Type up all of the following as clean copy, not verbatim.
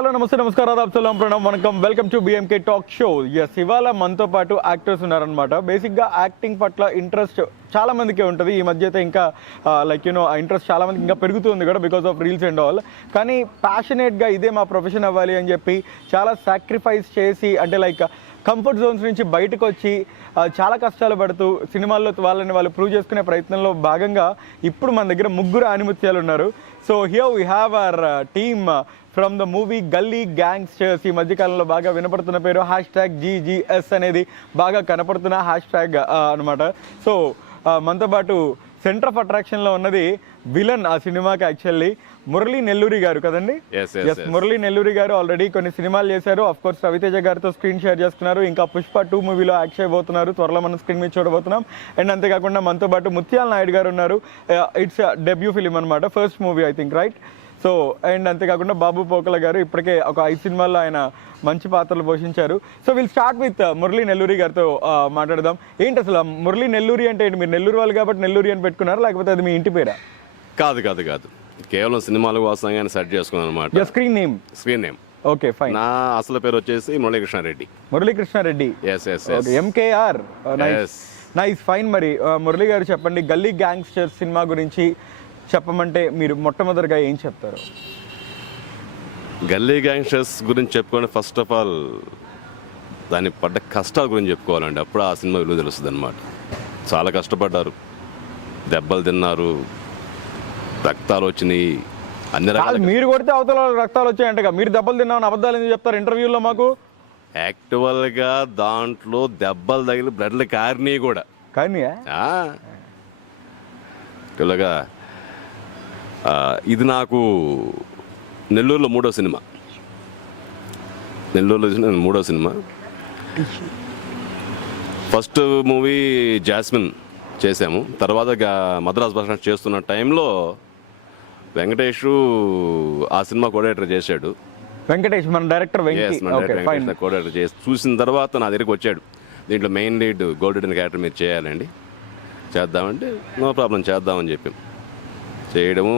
Hello నమస్తే నమస్కారం అస్సలం ప్రణామ్ వనకం welcome to BMK talk show. Yes, ఇవాళ మనతో పాటు యాక్టర్స్ ఉన్నారనమాట. బేసిక్గా యాక్టింగ్ పట్ల ఇంట్రెస్ట్ చాలా మందికి ఉంటుంది. ఈ మధ్య అయితే ఇంకా ఆ ఇంట్రెస్ట్ చాలా మందికి ఇంకా పెరుగుతుంది కూడా because of reels and all. కానీ ప్యాషనేట్గా ఇదే మా ప్రొఫెషన్ అవ్వాలి అని చెప్పి చాలా సాక్రిఫైస్ చేసి అంటే కంఫర్ట్ జోన్స్ నుంచి బయటకు వచ్చి చాలా కష్టాలు పడుతూ సినిమాల్లో వాళ్ళని వాళ్ళు ప్రూవ్ చేసుకునే ప్రయత్నంలో భాగంగా ఇప్పుడు మన దగ్గర ముగ్గురు ఆనిముత్యాలు ఉన్నారు. So here we have our team from the movie గల్లీ గ్యాంగ్స్టర్స్. ఈ మధ్యకాలంలో బాగా వినపడుతున్న పేరు #GGS అనేది బాగా కనపడుతున్న హ్యాష్ అనమాట. సో మనతో పాటు సెంటర్ ఆఫ్ అట్రాక్షన్లో ఉన్నది విలన్ ఆ సినిమాకి యాక్చువల్లీ మురళీ నెల్లూరి గారు కదండి. మురళీ నెల్లూరి గారు ఆల్రెడీ కొన్ని సినిమాలు చేశారు. ఆఫ్ కోర్స్ రవితేజ గారితో స్క్రీన్ షేర్ చేసుకున్నారు. ఇంకా పుష్ప 2 మూవీలో యాక్ట్ చేయబోతున్నారు. త్వరలో మనం స్క్రీన్ మీద చూడబోతున్నాం. అండ్ అంతేకాకుండా మనతో పాటు ముత్యాల నాయుడు గారు ఉన్నారు. ఇట్స్ డెబ్యూ ఫిలిం అనమాట, first movie I think, right? So and అంతేకాకుండా బాబు పోకల గారు ఇప్పటికే ఒక 5 సినిమాల్లో ఆయన మంచి పాత్రలు పోషించారు. So will start with Murali Nelluri గారితో మాట్లాడదాం. ఏంటి అసలు మురళీ నెల్లూరి అంటే ఏంటి? మీరు నెల్లూరు వాళ్ళు కాబట్టి నెల్లూరి అని పెట్టుకున్నారా, లేకపోతే అది మీ ఇంటి పేరా? కాదు కాదు కాదు, కేవలం సినిమాల కోసం సెట్ చేసుకున్నాను అనమాట. Screen name. Okay, fine. నా అసలు పేరు వచ్చేసి Murali Krishna Reddy. Murali Krishna Reddy, MKR. Nice, fine. మరి మురళీ గారు చెప్పండి, గల్లీ గ్యాంగ్స్టర్స్ సినిమా గురించి చెప్పమంటే మీరు మొట్టమొదటిగా ఏం చెప్తారు? గల్లీ గ్యాంగ్స్టర్స్ గురించి చెప్పుకోండి. ఫస్ట్ ఆఫ్ ఆల్ దాన్ని పడ్డ కష్టాల గురించి చెప్పుకోవాలండి. అప్పుడు ఆ సినిమా విలువ తెలుస్తుంది అనమాట. చాలా కష్టపడ్డారు, దెబ్బలు తిన్నారు, రక్తాలు వచ్చినాయి, అన్ని రకాల. మీరు కొడితే అవతల రక్తాలు వచ్చాయంట, మీరు దెబ్బలు తిన్నామని అబద్ధాలు ఎందుకు చెప్తారు ఇంటర్వ్యూలో మాకు? యాక్చువల్గా దాంట్లో దెబ్బలు తగిలి బ్లడ్లు కారినాయి కూడా. కానీ ఇలాగా ఇది నాకు నెల్లూరులో మూడో సినిమా. ఫస్ట్ మూవీ జాస్మిన్ చేసాము. తర్వాత మద్రాస్ బస్ స్టాండ్ చేస్తున్న టైంలో వెంకటేష్ ఆ సినిమా కోఆర్డినేటర్ చేశాడు. వెంకటేష్ మన డైరెక్టర్ కోఆర్డినేటర్ చేసి చూసిన తర్వాత నా దగ్గరికి వచ్చాడు. దీంట్లో మెయిన్ లీడ్ గోల్డెన్ క్యారెక్టర్ మీరు చేయాలండి, చేద్దామంటే నో ప్రాబ్లం చేద్దామని చెప్పాం. చేయడము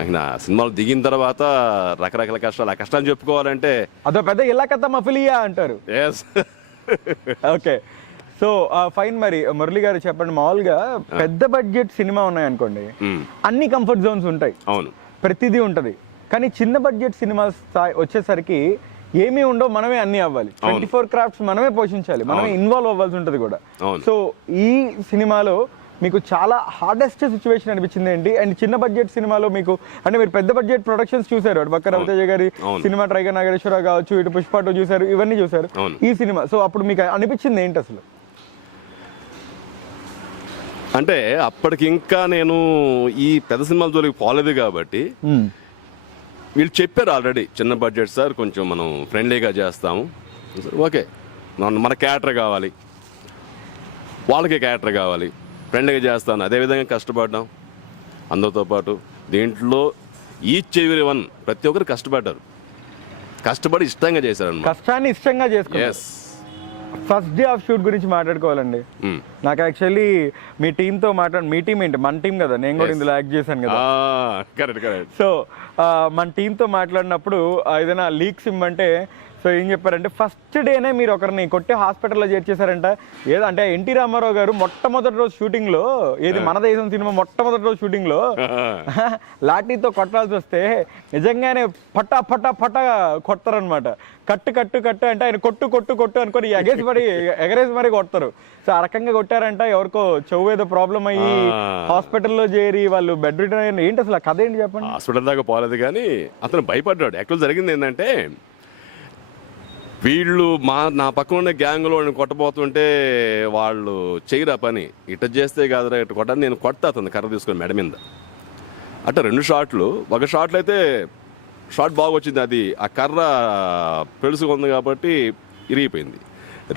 ఆయన సినిమాలు దిగిన తర్వాత రకరకాల కష్టాలు, ఆ కష్టాలు చెప్పుకోవాలంటే అదో పెద్ద ఇలా కథ మఫిలియా అంటారు. Okay, so fine. మరి మురళి గారు చెప్పండి, మామూలుగా పెద్ద బడ్జెట్ సినిమా ఉన్నాయనుకోండి, అన్ని కంఫర్ట్ జోన్స్ ఉంటాయి, అవును, ప్రతిదీ ఉంటది. కానీ చిన్న బడ్జెట్ సినిమా వచ్చేసరికి ఏమీ ఉండవు, మనమే అన్ని అవ్వాలి. 24 క్రాఫ్ట్స్ మనమే పోషించాలి, మనమే ఇన్వాల్వ్ అవ్వాల్సి ఉంటుంది కూడా. సో ఈ సినిమాలో మీకు చాలా హార్డెస్ట్ సిచ్యువేషన్ అనిపించింది ఏంటి? అండ్ చిన్న బడ్జెట్ సినిమాలో మీకు అంటే మీరు పెద్ద బడ్జెట్ ప్రొడక్షన్స్ చూసారు, అటు పక్క రవితేజ గారి సినిమా టైగర్ నాగేశ్వర కావచ్చు, ఇటు పుష్ప 2 చూసారు, ఇవన్నీ చూసారు. ఈ సినిమా సో అప్పుడు మీకు అనిపించింది ఏంటి అసలు? అంటే అప్పటికి ఇంకా నేను ఈ పెద్ద సినిమాల జోలికి పోలేదు కాబట్టి వీళ్ళు చెప్పారు ఆల్రెడీ, చిన్న బడ్జెట్ సార్, కొంచెం మనం ఫ్రెండ్లీగా చేస్తాము. ఓకే, మన క్యారెక్టర్ కావాలి, వాళ్ళకి క్యారెక్టర్ కావాలి, ఫ్రెండ్లీగా చేస్తాను. అదేవిధంగా కష్టపడ్డాం అందరితో పాటు. దీంట్లో ఈచ్ ఎవరీ వన్ ప్రతి ఒక్కరు కష్టపడ్డారు, కష్టపడి ఇష్టంగా చేశారు. కష్టాన్ని ఇష్టంగా చేసుకున్నారు. ఫస్ట్ డే ఆఫ్ షూట్ గురించి మాట్లాడుకోవాలండి. నాకు యాక్చువల్లీ మీ టీంతో మీ టీం ఏంటి, మన టీం కదా, నేను కూడా ఇందులో యాక్ట్ చేశాను కదా. సో మన టీంతో మాట్లాడినప్పుడు ఏదైనా లీక్స్ ఇమ్మంటే సో ఏం చెప్పారంటే, ఫస్ట్ డేనే మీరు ఒకరిని కొట్టి హాస్పిటల్లో చేర్చేశారంట. ఏదో అంటే ఎన్టీ రామారావు గారు మొట్టమొదటి రోజు షూటింగ్లో, ఏది మన దేశం సినిమా మొట్టమొదటి రోజు షూటింగ్లో లాఠీతో కొట్టాల్సి వస్తే నిజంగానే పట్టా పట్టా పట్టా కొడతారనమాట. కట్టు అంటే ఆయన కొట్టు అనుకొని ఎగరేసి మరీ కొడతారు. సో ఆ రకంగా కొట్టారంట. ఎవరికో చెవు ఏదో ప్రాబ్లం అయ్యి హాస్పిటల్లో చేరి వాళ్ళు బెడ్ రిటర్న్ అయ్యారు. ఏంటి అసలు కథ ఏంటి చెప్పండి? హాస్పిటల్ దాకా పోలేదు కానీ అతను భయపడ్డాడు. యాక్చువల్ జరిగింది ఏంటంటే, వీళ్ళు నా పక్కన ఉన్న గ్యాంగ్లో కొట్టబోతుంటే వాళ్ళు చేయరా పని, ఇట చేస్తే కాదురా ఇటు కొట్టాలి, నేను కొడతా అతను కర్ర తీసుకొని మెడ మీద. అట్లా 2 షాట్లు. ఒక షాట్లో అయితే షాట్ బాగా వచ్చింది, అది ఆ కర్ర పెలుసుగా ఉంది కాబట్టి ఇరిగిపోయింది.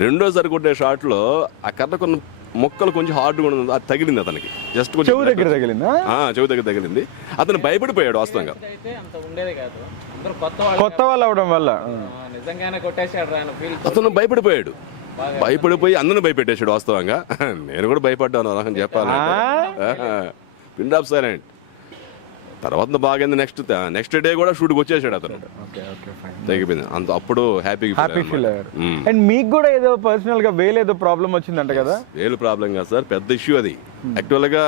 రెండోసారి కొట్టే షాట్లో ఆ కర్ర కొన్ని మొక్కలు కొంచెం హార్డ్గా ఉంది, అది తగిలింది అతనికి. జస్ట్ చెవు దగ్గర తగిలింది. అతను భయపడిపోయాడు వాస్తవంగా. కొత్త వాళ్ళు అవడం వల్ల అతను భయపడిపోయి అందరిని భయపెట్టేశాడు వాస్తవంగా. నేను కూడా భయపడ్డాను అని చెప్పాలి. పిండ్ ఆఫ్ సైలెంట్. తర్వాత బాగా నెక్స్ట్ డే కూడా షూట్కి వచ్చేసాడు అతను. Okay okay fine. తగ్గిపోయింది అంత, అప్పుడు హ్యాపీ హ్యాపీ ఫీల్ అయ్యారు. అండ్ మీకు కూడా ఏదో పర్సనల్ గా ఏదో ప్రాబ్లం వచ్చిందంట కదా? వేలు ప్రాబ్లం కాదు సార్, పెద్ద ఇష్యూ అది. యాక్చువల్గా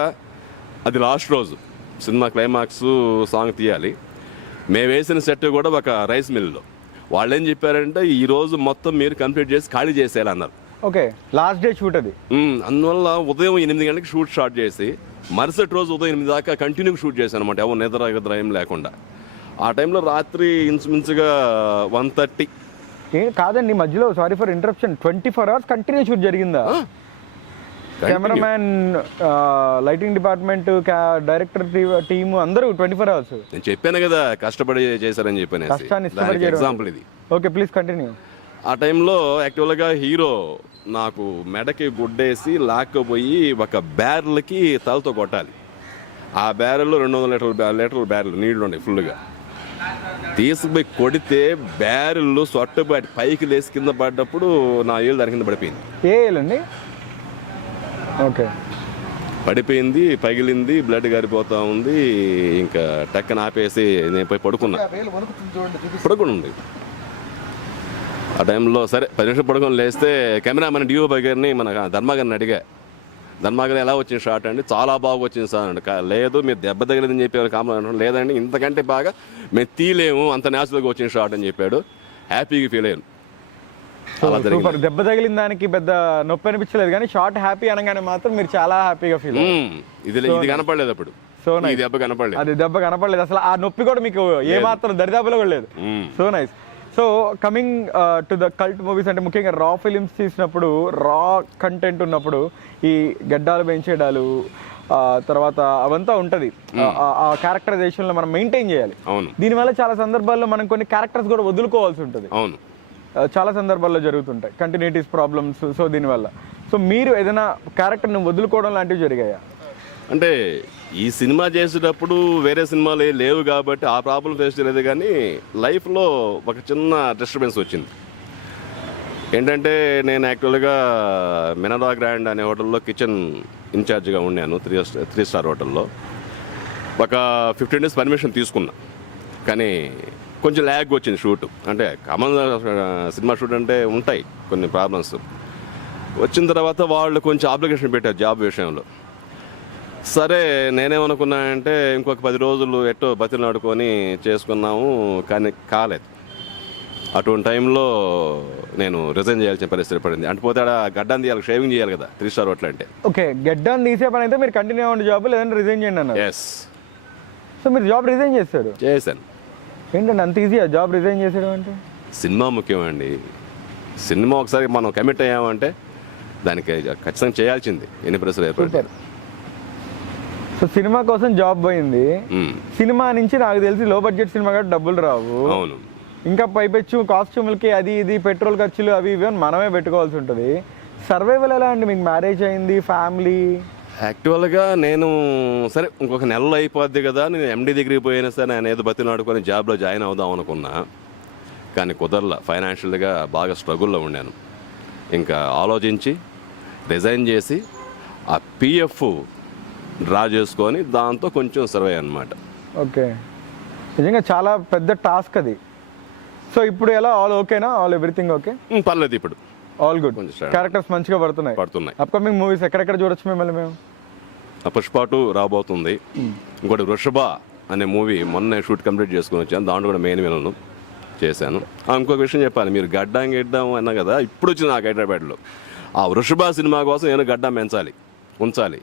అది లాస్ట్ రోజు సినిమా క్లైమాక్స్ సాంగ్ తీయాలి. మేము వేసిన సెట్ కూడా ఒక రైస్ మిల్లో. వాళ్ళు ఏం చెప్పారంటే ఈ రోజు మొత్తం మీరు కంప్లీట్ చేసి ఖాళీ చేసేయాలన్నారు. ఓకే, లాస్ట్ డే షూట్ అది. అందువల్ల ఉదయం 8 గంటలకు షూట్ స్టార్ట్ చేసి మరుసటి రోజు ఉదయం 8 దాకా కంటిన్యూ షూట్ చేశాను అనమాట. ఎవరు నిద్ర ఏం లేకుండా. ఆ టైంలో రాత్రి ఇంచుమించుగా 1:30. కాదండి, మధ్యలో sorry for interruption, 24 hours continue shoot జరిగిందా? Cameraman, lighting department, director team అందరూ 24 hours. నేను చెప్పాను కదా కష్టపడి చేశారని చెప్పాను, ఎగ్జాంపుల్ ఇది. Okay, please continue. ఆ టైంలో యాక్చువల్గా హీరో నాకు మెడకి గుడ్డేసి లాక్కపోయి ఒక బ్యారెల్కి తలతో కొట్టాలి. ఆ బ్యారెల్లో 200 లీటర్ల బ్యారెల్ నీళ్లు ఉన్నాయి ఫుల్గా. తీసుకుపోయి కొడితే బ్యారెల్ సొట్టబాటి పైకి లేసి కింద పడ్డప్పుడు నా ఏళ్ళు దాని కింద పడిపోయింది. ఏ ఏళ్ళండి? ఓకే, పడిపోయింది, పగిలింది, బ్లడ్ గారిపోతా ఉంది. ఇంకా టక్కన ఆపేసి నేను పోయి పడుకుని. ఆ టైంలో సరే 10 నిమిషాలు పడుకొని లేస్తే కెమెరామెన్ డిఓపై గారిని మన ధర్మాగారిని అడిగా, ధర్మాగారి ఎలా వచ్చింది షాట్ అండి? చాలా బాగా వచ్చింది సార్ అంటే. లేదు మీరు దెబ్బ తగిలిందని చెప్పారు కామెంట్. లేదండి ఇంతకంటే బాగా మేము తీలేము, అంత న్యాచురల్గా వచ్చిన షాట్ అని చెప్పాడు. హ్యాపీగా ఫీల్ అయ్యాను. సూపర్. దెబ్బ తగిలిన దానికి పెద్ద నొప్పి అనిపించలేదు, కానీ షార్ట్ హ్యాపీ అనగానే మాత్రం మీరు చాలా హ్యాపీగా ఫీల్. ఇది కనపడలేదు అప్పుడు. సో ఈ దెబ్బ కనపడలేదు, అది దెబ్బ కనపడలేదు అసలు. ఆ నొప్పి కూడా మీకు ఏ మాత్రం దరిదాపులో కూడా లేదు. So nice. So coming to the cult movies, అంటే ముఖ్యంగా రా ఫిలిమ్స్ తీసినప్పుడు, రా కంటెంట్ ఉన్నప్పుడు ఈ గడ్డాలు పెంచేయడాలు, తర్వాత అవంతా ఉంటుంది. ఆ క్యారెక్టరైజేషన్లో మనం మెయింటైన్ చేయాలి. దీనివల్ల చాలా సందర్భాల్లో మనం కొన్ని క్యారెక్టర్స్ కూడా వదులుకోవాల్సి ఉంటుంది. చాలా సందర్భాల్లో జరుగుతుంటాయి కంటిన్యూటీస్ ప్రాబ్లమ్స్. సో దీనివల్ల మీరు ఏదైనా క్యారెక్టర్ని వదులుకోవడం లాంటివి జరిగాయా? అంటే ఈ సినిమా చేసేటప్పుడు వేరే సినిమాలు లేవు కాబట్టి ఆ ప్రాబ్లం ఫేస్ చేయలేదు, కానీ లైఫ్లో ఒక చిన్న డిస్టర్బెన్స్ వచ్చింది. ఏంటంటే నేను యాక్చువల్గా మినరా గ్రాండ్ అనే హోటల్లో కిచెన్ ఇన్ఛార్జ్గా ఉన్నాను, 3 స్టార్ హోటల్లో. ఒక 15 days పర్మిషన్ తీసుకున్నా, కానీ కొంచెం ల్యాగ్ వచ్చింది షూట్. అంటే కామన్ సినిమా షూట్ అంటే ఉంటాయి కొన్ని ప్రాబ్లమ్స్. వచ్చిన తర్వాత వాళ్ళు కొంచెం అప్లికేషన్ పెట్టారు జాబ్ విషయంలో. సరే నేనేమనుకున్నానంటే ఇంకొక 10 రోజులు ఎట్టో బతిలాడుకొని చేసుకున్నాము, కానీ కాలేదు. అటువంటి టైంలో నేను రిజైన్ చేయాల్సిన పరిస్థితి పడింది. అంటే పోతే గడ్డాన్ని తీయాలి, షేవింగ్ చేయాలి కదా 3 స్టార్ హోటల్ అంటే. ఓకే, గడ్డాన్ని తీసే పని అయితే మీరు కంటిన్యూ అవ్వండి జాబ్, లేదంటే రిజైన్ చేయండి అన్నారు. ఎస్. సో మీరు జాబ్ రిజైన్ చేశారు? చేశాను. ఏంటంటే అంత ఈజీయా జాబ్ రిజైన్ చేసేయడం అంటే? సినిమా ముఖ్యమండి. సినిమా ఒకసారి మనం కమిట్ అయ్యామంటే దానికి ఖచ్చితంగా చేయాల్సింది, ఎన్ని ప్రెషర్ ఏర్పడి. సో సినిమా కోసం జాబ్ పోయింది. సినిమా నుంచి నాకు తెలిసి లో బడ్జెట్ సినిమా కాబట్టి డబ్బులు రావు. అవును. ఇంకా పైపెచ్చు కాస్ట్యూమ్లకి అది ఇది పెట్రోల్ ఖర్చులు అవి ఇవి మనమే పెట్టుకోవాల్సి ఉంటుంది. సర్వైవల్ ఎలా అండి? మీకు మ్యారేజ్ అయింది, ఫ్యామిలీ. యాక్చువల్గా నేను సరే ఇంకొక నెలలో అయిపోద్ది కదా, నేను ఎండి దగ్గరికి పోయినా సరే నేను ఏదో బతినాడుకొని జాబ్లో జాయిన్ అవుదాం అనుకున్నా, కానీ కుదరలా. ఫైనాన్షియల్గా బాగా స్ట్రగుల్లో ఉన్నాను. ఇంకా ఆలోచించి రిజైన్ చేసి ఆ పిఎఫ్ డ్రా చేసుకొని దాంతో కొంచెం సర్వే అనమాట. ఓకే, నిజంగా చాలా పెద్ద టాస్క్ అది. సో ఇప్పుడు ఎలా, ఆల్ ఓకేనా? All everything okay? పర్లేదు, ఇప్పుడు ఆల్ గుడ్. క్యారెక్టర్స్ మంచిగా పడుతున్నాయి. అప్కమింగ్ మూవీస్ ఎక్కడెక్కడ చూడొచ్చు మిమ్మల్ని మేము? పుష్ప 2 రాబోతుంది. ఇంకోటి వృషభ అనే మూవీ మొన్న షూట్ కంప్లీట్ చేసుకుని వచ్చాను, దాంట్లో కూడా మెయిన్ విలను చేశాను. ఇంకొక విషయం చెప్పాలి, మీరు గడ్డం అన్నా కదా, ఇప్పుడు వచ్చిన నాకు హైదరాబాద్లో ఆ వృషభ సినిమా కోసం నేను గడ్డం ఉంచాలి.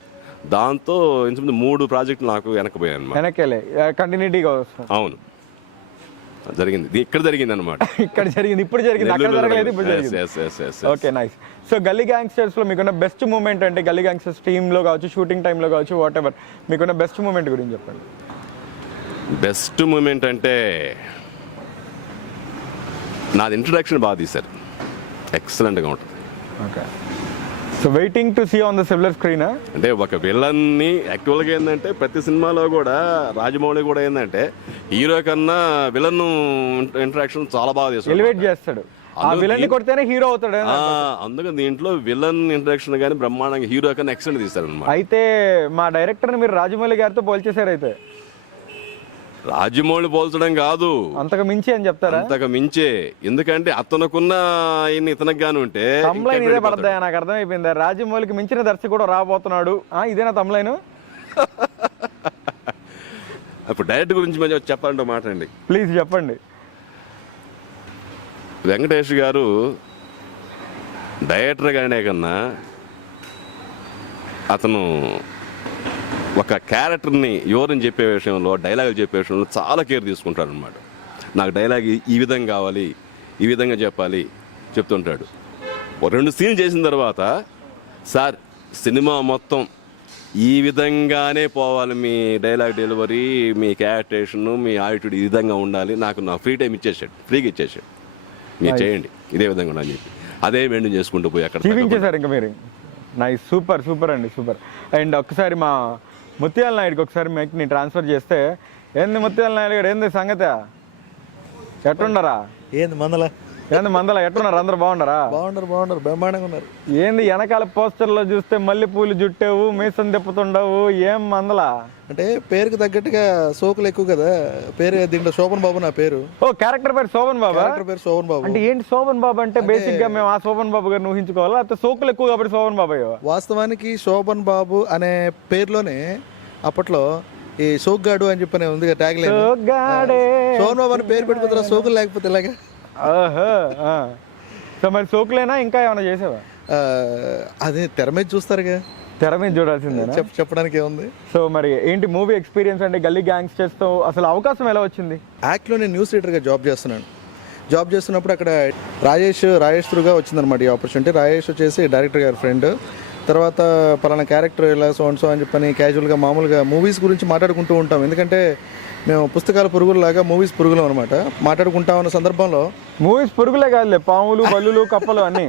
దాంతో ఇంచుమించు 3 ప్రాజెక్టులు నాకు వెనకపోయాను. కంటిన్యూటీగా. అవును, జరిగింది. ఇక్కడ జరిగింది అనమాట. ఇక్కడ జరిగింది, ఇప్పుడు జరిగింది, అక్కడ జరగలేదు, ఇప్పుడు జరిగింది. Okay, nice. సో గల్లీ గ్యాంగ్స్టర్స్లో మీకున్న బెస్ట్ మూమెంట్ అంటే, గల్లీ గ్యాంగ్స్టర్స్ టీంలో కావచ్చు, షూటింగ్ టైంలో కావచ్చు, వాట్ ఎవర్, మీకున్న బెస్ట్ మూమెంట్ గురించి చెప్పండి. బెస్ట్ మూమెంట్ అంటే నాది ఇంట్రడక్షన్ బాగా తీశారు, ఎక్సలెంట్గా ఉంటుంది. Okay, so waiting to see on the silver screen. అంటే ఒక విలన్ని యాక్చువల్గా ఏంటంటే ప్రతి సినిమాలో కూడా రాజమౌళి కూడా ఏంటంటే హీరో కన్నా విలన్ ఇంటరాక్షన్ చాలా బాగా చేస్తాడు, ఎలివేట్ చేస్తాడు. ఆ విలన్ కొడితేనే హీరో అవుతాడు. అందుకని దీంట్లో విలన్ ఇంటరాక్షన్ కానీ బ్రహ్మాండంగా హీరో కన్నా ఎక్సలెంట్ తీశారు అనమాట. అయితే మా డైరెక్టర్ని మీరు రాజమౌళి గారితో పోల్చేశారు అయితే? రాజమౌళి పోల్చడం కాదు, అంతకు మించి అని చెప్తారా? అంతకు మించే. ఎందుకంటే అతనుకున్న ఇతనికి గాని ఉంటే తమ్లైన్ ఇదే పడతాయా? నాకు అర్థమైపోయింది, రాజమౌళికి మించిన దర్శకుడు రాబోతున్నాడు. ఇదేనా తమ్లైన్? ఇప్పుడు డైరెక్ట్ గురించి మంచిగా చెప్పాలంటే మాట్లాడండి ప్లీజ్ చెప్పండి. వెంకటేష్ గారు డైరెక్టర్ గానే కన్నా అతను ఒక క్యారెక్టర్ని వివరం చెప్పే విషయంలో, డైలాగులు చెప్పే విషయంలో చాలా కేర్ తీసుకుంటాడు అనమాట. నాకు డైలాగ్ ఈ విధంగా కావాలి, ఈ విధంగా చెప్పాలి చెప్తుంటాడు. ఒక 2 సీన్లు చేసిన తర్వాత, సార్ సినిమా మొత్తం ఈ విధంగానే పోవాలి, మీ డైలాగ్ డెలివరీ, మీ క్యారెక్టరేషన్, మీ యాటిట్యూడ్ ఈ విధంగా ఉండాలి, నాకు ఫ్రీ టైం ఇచ్చేసాడు, ఫ్రీగా ఇచ్చేసాడు, మీరు చేయండి ఇదే విధంగా ఉండాలని చెప్పి అదే మెయింటైన్ చేసుకుంటూ పోయి అక్కడ చూపించేశారు ఇంకా మీరు. నైస్, సూపర్ సూపర్ అండి, సూపర్. అండ్ ఒక్కసారి మా ముత్యాల నాయుడికి ఒకసారి మైక్ని ట్రాన్స్ఫర్ చేస్తే, ఏంది ముత్యాల నాయుడు గారు, ఏంది సంగతి, ఎట్లుండరా? ఏంది మందల ఏంది మందల ఎట్లున్నారు? అందరు బాగుండరా? బాగున్నారు బ్రహ్మాండంగా ఉన్నారు. ఏంది వెనకాల పోస్టర్లో చూస్తే మల్లె పూలు జుట్టేవు, మీసం తిప్పుతుండవు, ఏం మందల? అంటే పేరుకి తగ్గట్టుగా సోకులు ఎక్కువ కదా. పేరు దీంట్లో శోభన్ బాబు నా పేరు. ఓ క్యారెక్టర్ పేరు శోభన్ బాబా? క్యారెక్టర్ పేరు శోభన్ బాబు. అంటే ఏంటి శోభన్ బాబు అంటే? బేసిక్ గా మేము ఆ శోభన్ బాబు గారిని ఊహించుకోవాలా, అయితే సోకులు ఎక్కువ కాబట్టి శోభన్ బాబు అయ్యో? వాస్తవానికి శోభన్ బాబు అనే పేరులోనే అప్పట్లో ఈ సోగ్గాడు అని చెప్పనే ఉంది ట్యాగ్ లైన్. శోభన్ బాబు అని పేరు పెట్టుకుంటారా సోకులు లేకపోతే ఇలాగా? సో మరి సోకులేనా ఇంకా ఏమైనా చేసావా? అదే తెర మీద చూస్తారుగా, తెర మీద చూడాల్సిందేనా? చెప్పడానికి ఏముంది. సో మరి ఏంటి మూవీ ఎక్స్పీరియన్స్ అంటే గల్లీ గ్యాంగ్స్టర్స్ తో అసలు అవకాశం ఎలా వచ్చింది? యాక్ట్లో నేను న్యూస్ రీడర్గా జాబ్ చేస్తున్నాను. జాబ్ చేస్తున్నప్పుడు అక్కడ రాజేష్ త్రూగా వచ్చిందనమాట ఈ ఆపర్చునిటీ. రాజేష్ వచ్చేసి డైరెక్టర్ గారి ఫ్రెండ్. తర్వాత పలానా క్యారెక్టర్ ఇలా సో అని చెప్పని క్యాజువల్గా మామూలుగా మూవీస్ గురించి మాట్లాడుకుంటూ ఉంటాం. ఎందుకంటే మేము పుస్తకాల పురుగులలాగా మూవీస్ పురుగులం అనమాట. మాట్లాడుకుంటా ఉన్న సందర్భంలో మూవీస్ పురుగులే కాదులే, పాములు బల్లులు కప్పలు అన్నీ.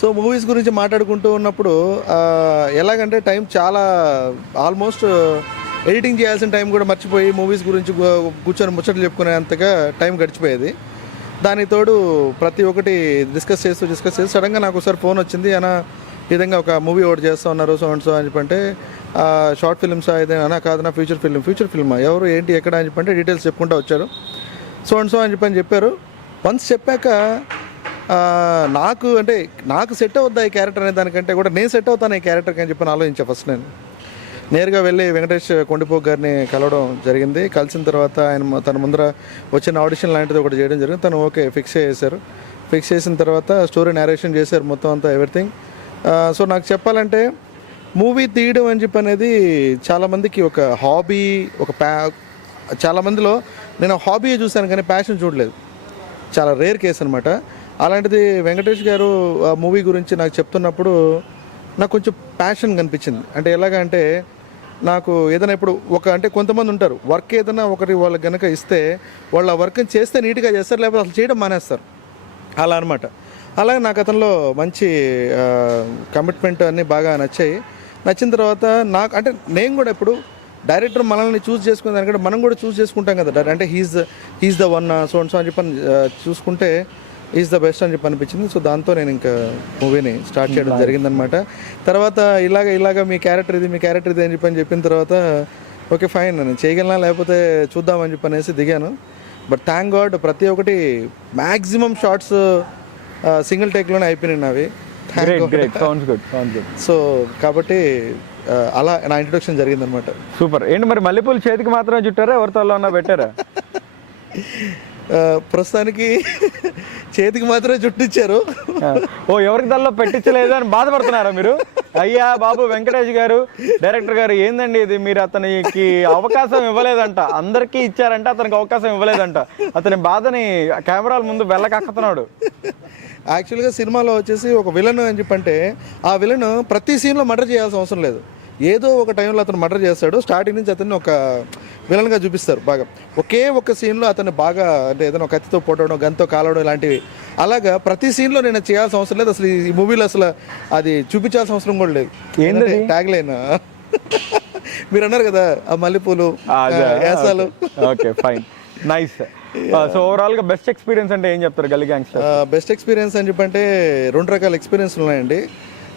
సో మూవీస్ గురించి మాట్లాడుకుంటూ ఉన్నప్పుడు ఎలాగంటే టైం చాలా ఆల్మోస్ట్ ఎడిటింగ్ చేయాల్సిన టైం కూడా మర్చిపోయి మూవీస్ గురించి కూర్చొని ముచ్చట్లు చెప్పుకునేంతగా టైం గడిచిపోయేది. దానికి తోడు ప్రతి ఒక్కటి డిస్కస్ చేస్తూ సడన్గా నాకు ఒకసారి ఫోన్ వచ్చింది, అన్న ఈ విధంగా ఒక మూవీ ఒకటి చేస్తూ ఉన్నారు సో అని చెప్పంటే, షార్ట్ ఫిల్మ్సా ఇదే అన్నా? కాదన్నా ఫ్యూచర్ ఫిల్మా? ఎవరు ఏంటి ఎక్కడ అని చెప్పంటే డీటెయిల్స్ చెప్పుకుంటూ వచ్చారు. సో అని చెప్పారు. వన్స్ చెప్పాక నాకు సెట్ అవుద్దా ఈ క్యారెక్టర్ అనే దానికంటే కూడా నేను సెట్ అవుతాను ఈ క్యారెక్టర్కి అని చెప్పి ఆలోచించా. ఫస్ట్ నేను నేరుగా వెళ్ళి వెంకటేష్ కొండిపోక్ గారిని కలవడం జరిగింది. కలిసిన తర్వాత తన ముందర వచ్చిన ఆడిషన్ లాంటిది ఒకటి చేయడం జరిగింది. తను ఓకే ఫిక్స్ చేశారు. ఫిక్స్ చేసిన తర్వాత స్టోరీ నేరేషన్ చేశారు మొత్తం అంతా ఎవ్రీథింగ్. సో నాకు చెప్పాలంటే మూవీ తీయడం అని చెప్పి అనేది చాలామందికి ఒక హాబీ, చాలామందిలో నేను హాబీ చూశాను కానీ ప్యాషన్ చూడలేదు. చాలా రేర్ కేసు అనమాట. అలాంటిది వెంకటేష్ గారు ఆ మూవీ గురించి నాకు చెప్తున్నప్పుడు నాకు కొంచెం ప్యాషన్ కనిపించింది. అంటే ఎలాగ అంటే నాకు ఏదైనా ఇప్పుడు అంటే కొంతమంది ఉంటారు వర్క్ ఏదైనా ఒకటి వాళ్ళకి కనుక ఇస్తే వాళ్ళు ఆ వర్క్ని చేస్తే నీట్గా చేస్తారు, లేకపోతే అసలు చేయడం మానేస్తారు. అలా అనమాట. అలాగే నాకు అతనిలో మంచి కమిట్మెంట్ అన్నీ బాగా నచ్చాయి. నచ్చిన తర్వాత నాకు అంటే నేను కూడా ఇప్పుడు డైరెక్టర్ మనల్ని చూస్ చేసుకునే దానికంటే మనం కూడా చూస్ చేసుకుంటాం కదా. అంటే హీస్ ద వన్ సో అని చెప్పని చూసుకుంటే ఈజ్ ద బెస్ట్ అని చెప్పి అనిపించింది. సో దాంతో నేను ఇంకా మూవీని స్టార్ట్ చేయడం జరిగిందనమాట. తర్వాత ఇలాగ మీ క్యారెక్టర్ ఇది అని చెప్పిన తర్వాత ఓకే ఫైన్ నేను చేయగలనా లేకపోతే చూద్దామని చెప్పి అనేసి దిగాను. బట్ థ్యాంక్ గాడ్ ప్రతి ఒక్కటి మ్యాక్సిమం షార్ట్స్ సింగిల్ టేక్లోనే అయిపోయినాయి అవి. సో కాబట్టి అలా నా ఇంట్రొడక్షన్ జరిగిందనమాట. సూపర్. ఏంటి మరి మల్లెపూలు చేతికి మాత్రమే చుట్టారా, ఎవరితో ఉన్నా పెట్టారా? ప్రస్తుతానికి చేతికి మాత్రమే చుట్టించారు. ఓ ఎవరికి దానిలో పెట్టించలేదు అని బాధపడుతున్నారా మీరు? అయ్యా బాబు వెంకటేష్ గారు డైరెక్టర్ గారు ఏందండి ఇది, మీరు అతనికి అవకాశం ఇవ్వలేదంట, అందరికీ ఇచ్చారంట అతనికి అవకాశం ఇవ్వలేదంట, అతని బాధని కెమెరాల ముందు వెళ్ళకక్కుతున్నాడు. యాక్చువల్గా సినిమాలో వచ్చేసి ఒక విలన్ అని చెప్పంటే ఆ విలన్ ప్రతి సీన్లో మర్డర్ చేయాల్సిన అవసరం లేదు. ఏదో ఒక టైంలో అతను మర్డర్ చేస్తాడు. స్టార్టింగ్ నుంచి అతన్ని ఒక విలన్గా చూపిస్తారు బాగా. ఒకే ఒక సీన్లో అతను బాగా అంటే ఏదైనా కత్తితో పొట్టడం, గన్తో కాలవడం ఇలాంటివి. అలాగా ప్రతి సీన్లో నేను చేయాల్సిన అవసరం లేదు. అసలు ఈ మూవీలో అసలు అది చూపించాల్సిన అవసరం కూడా లేదు. ఏంటంటే ట్యాగ్ లైన్ మీరు అన్నారు కదా ఆ మల్లెపూలు యాసాలు. Okay fine nice. So overall గా బెస్ట్ ఎక్స్పీరియన్స్ అంటే ఏం చెప్తారు గల్లీ గ్యాంగ్స్టర్? బెస్ట్ ఎక్స్పీరియన్స్ అని చెప్పంటే 2 రకాల ఎక్స్పీరియన్స్ ఉన్నాయండి.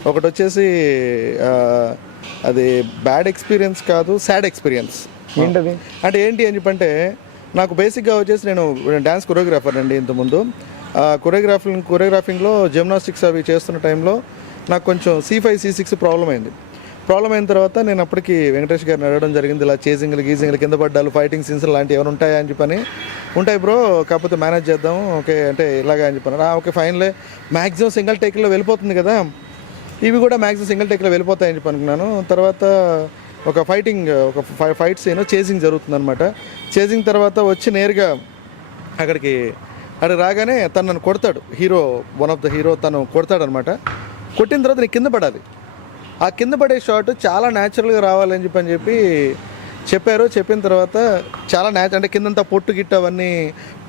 ఒకటి వచ్చేసి అది బ్యాడ్ ఎక్స్పీరియన్స్ కాదు, సాడ్ ఎక్స్పీరియన్స్. ఏంటది? అంటే ఏంటి అని చెప్పంటే నాకు బేసిక్గా వచ్చేసి నేను డ్యాన్స్ కొరియోగ్రాఫర్ అండి ఇంతకుముందు. కొరియోగ్రాఫింగ్లో జిమ్నాస్టిక్స్ అవి చేస్తున్న టైంలో నాకు కొంచెం C5 C6 ప్రాబ్లం అయింది. ప్రాబ్లం అయిన తర్వాత నేను అప్పటికి వెంకటేష్ గారిని అడగడం జరిగింది, ఇలా గీజింగ్లు కింద పడ్డాలు ఫైటింగ్ సీన్స్ లాంటివి ఏమైనా ఉంటాయా అని చెప్పని. ఉంటాయి బ్రో, కాకపోతే మేనేజ్ చేద్దాం ఓకే అంటే ఇలాగా అని చెప్పాను. ఓకే ఫైనలే, మ్యాక్సిమం సింగిల్ టేక్లో వెళ్ళిపోతుంది కదా, ఇవి కూడా మ్యాక్సిమం సింగిల్ టేక్లో వెళ్ళిపోతాయని చెప్పి అనుకున్నాను. తర్వాత ఒక ఫైట్ సీన్ చేజింగ్ జరుగుతుంది అనమాట. చేజింగ్ తర్వాత వచ్చి నేరుగా అక్కడికి రాగానే తను నన్ను కొడతాడు, వన్ ఆఫ్ ద హీరో తను కొడతాడు అనమాట. కొట్టిన తర్వాత నీకు కింద పడాలి, ఆ కింద పడే షాట్ చాలా న్యాచురల్గా రావాలని చెప్పి చెప్పారు. చెప్పిన తర్వాత చాలా అంటే కిందంతా పొట్టు గిట్టు అవన్నీ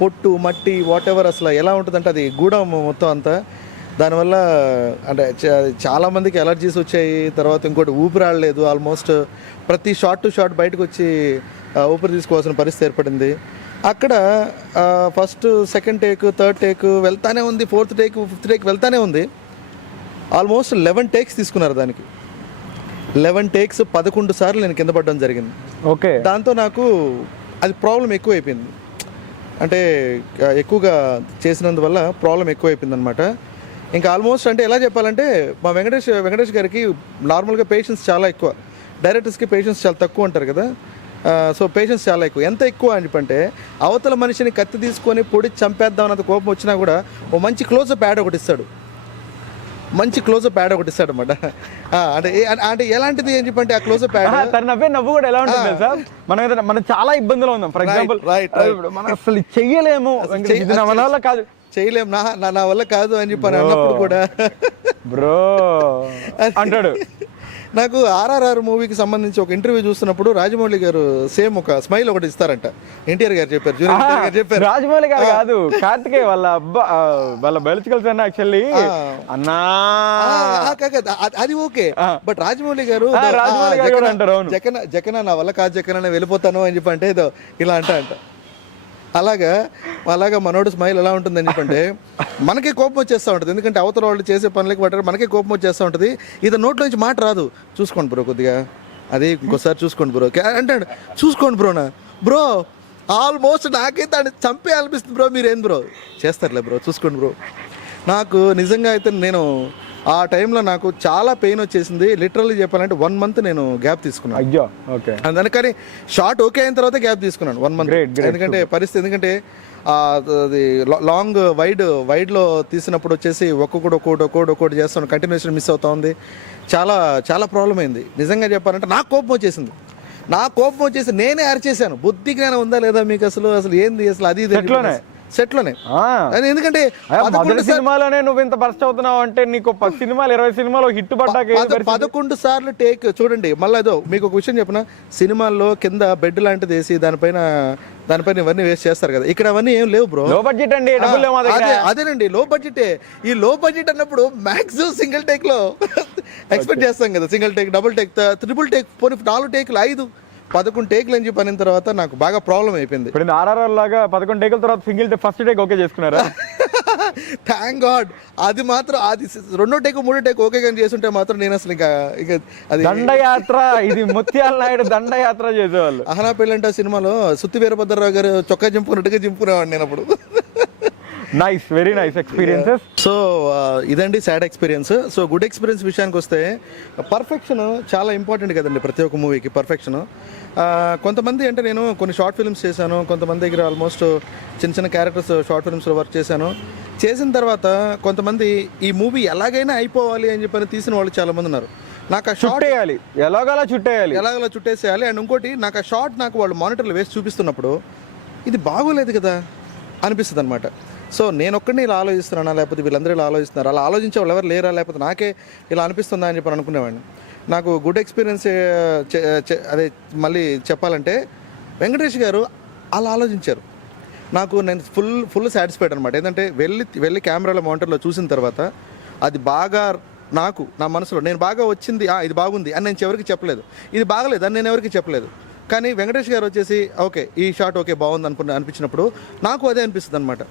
పొట్టు మట్టి వాట్ ఎవర్ అసలు ఎలా ఉంటుందంటే అది గూడం మొత్తం అంతా. దానివల్ల అంటే చాలామందికి ఎలర్జీస్ వచ్చాయి. తర్వాత ఇంకోటి ఊపిరాడలేదు, ఆల్మోస్ట్ ప్రతి షాట్ టు షాట్ బయటకు వచ్చి ఊపిరి తీసుకోవాల్సిన పరిస్థితి ఏర్పడింది. అక్కడ first second take third take వెళ్తానే ఉంది, ఫోర్త్ టేక్ ఫిఫ్త్ టేక్ వెళ్తానే ఉంది. ఆల్మోస్ట్ 11 టేక్స్ తీసుకున్నారు దానికి. 11 టేక్స్ 11 సార్లు నేను కింద పడడం జరిగింది. ఓకే, దాంతో నాకు అది ప్రాబ్లం ఎక్కువైపోయింది. అంటే ఎక్కువగా చేసినందువల్ల ప్రాబ్లం ఎక్కువైపోయింది అనమాట. ఇంకా ఆల్మోస్ట్ అంటే ఎలా చెప్పాలంటే మా వెంకటేష్ గారికి నార్మల్గా పేషెన్స్ చాలా ఎక్కువ, డైరెక్టర్స్కి పేషెన్స్ చాలా తక్కువ అంటారు కదా. సో పేషెన్స్ చాలా ఎక్కువ. ఎంత ఎక్కువ అని చెప్పంటే అవతల మనిషిని కత్తి తీసుకొని పొడి చంపేద్దాం అన్నంత కోపం వచ్చినా కూడా ఓ మంచి క్లోజప్ యాడ్ ఒకటి ఇస్తాడు అనమాట. అంటే ఎలాంటిది అని చెప్పంటే ఆ క్లోజప్ యాడ్ తన నవ్వు కూడా ఎలా ఉంటుంది సార్, మనం చాలా ఇబ్బందులో ఉన్నాం. ఫర్ ఎగ్జాంపుల్ మనం అసలు చెయ్యలేము, ఇది నా వల్ల కాదు, చేయలేము, నా వల్ల కాదు అని చెప్పి అన్నప్పుడు కూడా బ్రో అంటాడు. నాకు RRR మూవీకి సంబంధించి ఒక ఇంటర్వ్యూ చూస్తున్నప్పుడు రాజమౌళి గారు సేమ్ ఒక స్మైల్ ఒకటి ఇస్తారంట. ఎన్టీఆర్ గారు చెప్పారు, జూనియర్ ఎన్టీఆర్ గారు చెప్పారు. రాజమౌళి గారు కాదు, కార్తికేయ వాళ్ళ బయలుచుకల్సి అన్న యాక్చువల్లీ అన్నా అది ఓకే. బట్ రాజమౌళి గారు అంటారు జగన్ నా వల్ల కాదు జగన్ వెళ్ళిపోతాను అని చెప్పి అంటే ఏదో ఇలా అంట. అలాగా మనోడు స్మైల్ ఎలా ఉంటుందని చెప్పంటే మనకే కోపం వచ్చేస్తూ ఉంటుంది. ఎందుకంటే అవతల వాళ్ళు చేసే పనులకి పట్టారు మనకే కోపం వచ్చేస్తూ ఉంటుంది. ఇది నోట్లో నుంచి మాట రాదు, చూసుకోండి బ్రో కొద్దిగా, అది ఇంకోసారి చూసుకోండి బ్రో అంటాడు. చూసుకోండి బ్రో ఆల్మోస్ట్ నాకైతే ఆయన చంపే అనిపిస్తుంది బ్రో, మీరేం బ్రో చేస్తారులే బ్రో చూసుకోండి బ్రో. నాకు నిజంగా అయితే నేను ఆ టైంలో నాకు చాలా పెయిన్ వచ్చేసింది. లిటరల్లీ చెప్పాలంటే 1 month నేను గ్యాప్ తీసుకున్నాను. అయ్యో ఓకే, అందుకని షార్ట్ ఓకే అయిన తర్వాత గ్యాప్ తీసుకున్నాను 1 month. ఎందుకంటే పరిస్థితి, ఎందుకంటే అది లాంగ్ వైడ్లో తీసినప్పుడు వచ్చేసి ఒక్కొక్కటి చేస్తాను, కంటిన్యూషన్ మిస్ అవుతా ఉంది. చాలా చాలా ప్రాబ్లం అయింది. నిజంగా చెప్పాలంటే నాకు కోపం వచ్చేసి నేనే అరిచేసాను. బుద్ధి జ్ఞానం ఉందా లేదా మీకు అసలు ఏంది అసలు అది సెట్లోనే. ఎందుకంటే మొదటి సినిమాలోనే నువ్వు ఇంత బర్స్ట్ అవుతున్నావు అంటే నీకు 10 సినిమాలు 20 సినిమాలు హిట్ పడ్డాక 11 సార్లు టేక్ చూడండి. మళ్ళీ అదో మీకు ఒక విషయం చెప్పిన, సినిమాల్లో కింద బెడ్ లాంటిది వేసి దానిపైన ఇవన్నీ వేస్ట్ చేస్తారు కదా, ఇక్కడ అవన్నీ ఏం లేవు బ్రో. లో బడ్జెట్ అండి, అదేనండి లో బడ్జెటే. ఈ లో బడ్జెట్ అన్నప్పుడు మ్యాక్సిమం సింగిల్ టేక్ లో ఎక్స్పెక్ట్ చేస్తాం కదా, single take, double take, triple take, పోనీ 4 టేకులు 11 టేకులు అని చెప్పి అనిన తర్వాత నాకు బాగా ప్రాబ్లం అయిపోయింది. ఇప్పుడు RRR లాగా 11 టేకుల తర్వాత సింగిల్ ఫస్ట్ టేక్ ఓకే చేసుకున్నారా? Thank God. అది మాత్రం అది 2వ టేక్ 3వ టేక్ ఓకే కానీ చేస్తుంటే మాత్రం నేను అసలు ఇంకా అది దండయాత్ర, ఇది ముత్యాల నాయుడు దండయాత్ర చేసేవాళ్ళు. అహనా పెళ్ళంట సినిమాలో సుత్తి వీరభద్రరావు గారు చొక్కా చింపుకున్నట్టుగా చింపుకునేవాడు నేను అప్పుడు. Nice, very nice experiences. So ఇదండి sad experience. So good experience విషయానికి వస్తే పర్ఫెక్షన్ చాలా ఇంపార్టెంట్ కదండి ప్రతి ఒక్క మూవీకి పర్ఫెక్షన్. కొంతమంది అంటే నేను కొన్ని షార్ట్ ఫిల్మ్స్ చేశాను, కొంతమంది దగ్గర ఆల్మోస్ట్ చిన్న క్యారెక్టర్స్ షార్ట్ ఫిల్మ్స్లో వర్క్ చేసిన తర్వాత కొంతమంది ఈ మూవీ ఎలాగైనా అయిపోవాలి అని చెప్పని తీసిన వాళ్ళు చాలామంది ఉన్నారు. నాకు ఆ షార్ట్ ఎలాగలా చుట్టేసేయాలి. అండ్ ఇంకోటి నాకు ఆ షార్ట్ నాకు వాళ్ళు మానిటర్లు వేసి చూపిస్తున్నప్పుడు ఇది బాగోలేదు కదా అనిపిస్తుంది అనమాట. సో నేను ఒక్కడిని ఇలా ఆలోచిస్తున్నానా, లేకపోతే వీళ్ళందరూ ఇలా ఆలోచిస్తున్నారు, అలా ఆలోచించే వాళ్ళు ఎవరు లేరా, లేకపోతే నాకే ఇలా అనిపిస్తుందా అని చెప్పి అనుకునేవాడిని. నాకు గుడ్ ఎక్స్పీరియన్స్ అదే మళ్ళీ చెప్పాలంటే వెంకటేష్ గారు అలా ఆలోచించారు. నేను ఫుల్ సాటిస్ఫైడ్ అనమాట. ఏంటంటే వెళ్ళి కెమెరాల మానిటర్లో చూసిన తర్వాత అది బాగా నా మనసులో నేను బాగా వచ్చింది, ఇది బాగుంది అని నేను ఎవరికి చెప్పలేదు, ఇది బాగలేదు అని నేను ఎవరికి చెప్పలేదు. కానీ వెంకటేష్ గారు వచ్చేసి ఓకే ఈ షాట్ ఓకే బాగుంది అనిపించినప్పుడు నాకు అదే అనిపిస్తుంది అనమాట,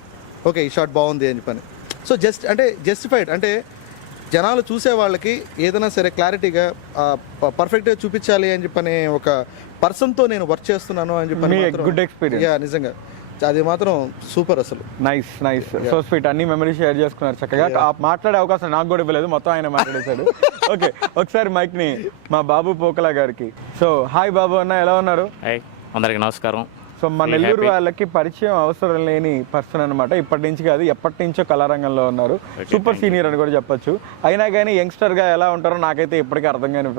ఓకే ఈ షాట్ బాగుంది అని చెప్పని. సో జస్టిఫైడ్ అంటే జనాలు చూసే వాళ్ళకి ఏదైనా సరే క్లారిటీగా పర్ఫెక్ట్గా చూపించాలి అని చెప్పని ఒక పర్సన్తో నేను వర్క్ చేస్తున్నాను అని చెప్పని గుడ్ ఎక్స్పీరియన్స్. యా నిజంగా అది మాత్రం సూపర్ అసలు. Nice so sweet. అన్ని మెమరీస్ షేర్ చేసుకున్నారు చక్కగా. మాట్లాడే అవకాశం నాకు కూడా ఇవ్వలేదు, మొత్తం ఆయన మాట్లాడేశాడు. ఓకే, ఒకసారి మైక్ని మా బాబు పోకలా గారికి. సో హాయ్ బాబు అన్న, ఎలా ఉన్నారు? హాయ్, అందరికీ నమస్కారం. సో మన నెల్లూరు వాళ్ళకి పరిచయం అవసరం లేని పర్సన్ అనమాట. ఇప్పటి నుంచి కాదు, ఎప్పటి నుంచో కళారంగంలో ఉన్నారు. సూపర్ సీనియర్ అని కూడా చెప్పొచ్చు. అయినా కానీ యంగ్స్టర్గా ఎలా ఉంటారో నాకైతే ఇప్పటికీ అర్థం కాని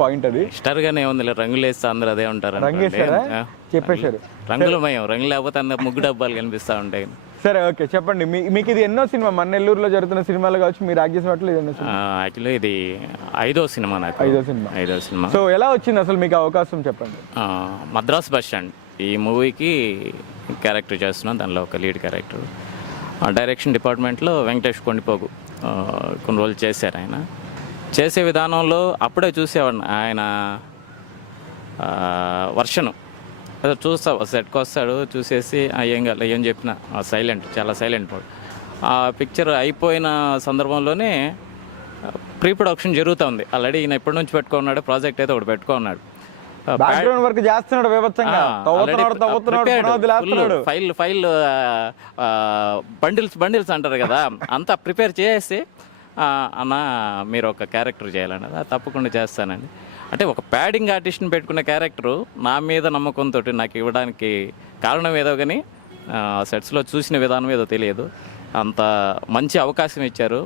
పాయింట్ అది. స్టార్గానే ఉంది, రంగులు వేస్తే అందరూ అదే ఉంటారు. రంగేశారా? చెప్పేశారు. రంగులమయం, రంగులు లేకపోతే అందరు ముగ్గు డబ్బాలు కనిపిస్తూ ఉంటాయి. సరే ఓకే, చెప్పండి. మీకు ఇది ఎన్నో సినిమా? మన నెల్లూరులో జరుగుతున్న సినిమాలు కావచ్చు, మీరు యాక్ట్ చేసినట్లు ఎన్నో సినిమా? యాక్చువల్లీ ఇది 5వ సినిమా నాకు. 5వ సినిమా. సో ఎలా వచ్చింది అసలు మీకు అవకాశం, చెప్పండి. మద్రాస్ బస్ స్టాండ్ ఈ మూవీకి క్యారెక్టర్ చేస్తున్నాను, దానిలో ఒక లీడ్ క్యారెక్టర్. డైరెక్షన్ డిపార్ట్మెంట్లో వెంకటేష్ కొండిపోగు కొన్ని రోజులు చేశారు. ఆయన చేసే విధానంలో అప్పుడే చూసేవాడిని ఆయన వర్షను. అదే చూస్తా, సెట్కి వస్తాడు, చూసేసి ఏం కాదు ఏం చెప్పినా సైలెంట్, చాలా సైలెంట్. ఆ పిక్చర్ అయిపోయిన సందర్భంలోనే ప్రీ ప్రొడక్షన్ జరుగుతుంది. ఆల్రెడీ ఈయన ఎప్పటి నుంచి పెట్టుకున్నాడు, ప్రాజెక్ట్ అయితే ఒకటి పెట్టుకున్నాడు. బ్యాక్గ్రౌండ్ వర్క్ చేస్తున్నాడు బేబత్సంగా, ఫైల్ బండిల్స్ అంటారు కదా, అంతా ప్రిపేర్ చేసి అన్న మీరు ఒక క్యారెక్టర్ చేయాలన్నది. తప్పకుండా చేస్తానండి అంటే ఒక ప్యాడింగ్ ఆర్టిస్ట్ని పెట్టుకున్న క్యారెక్టరు నా మీద నమ్మకంతో నాకు ఇవ్వడానికి కారణం ఏదో కానీ సెట్స్లో చూసిన విధానం ఏదో తెలియదు. అంత మంచి అవకాశం ఇచ్చారు.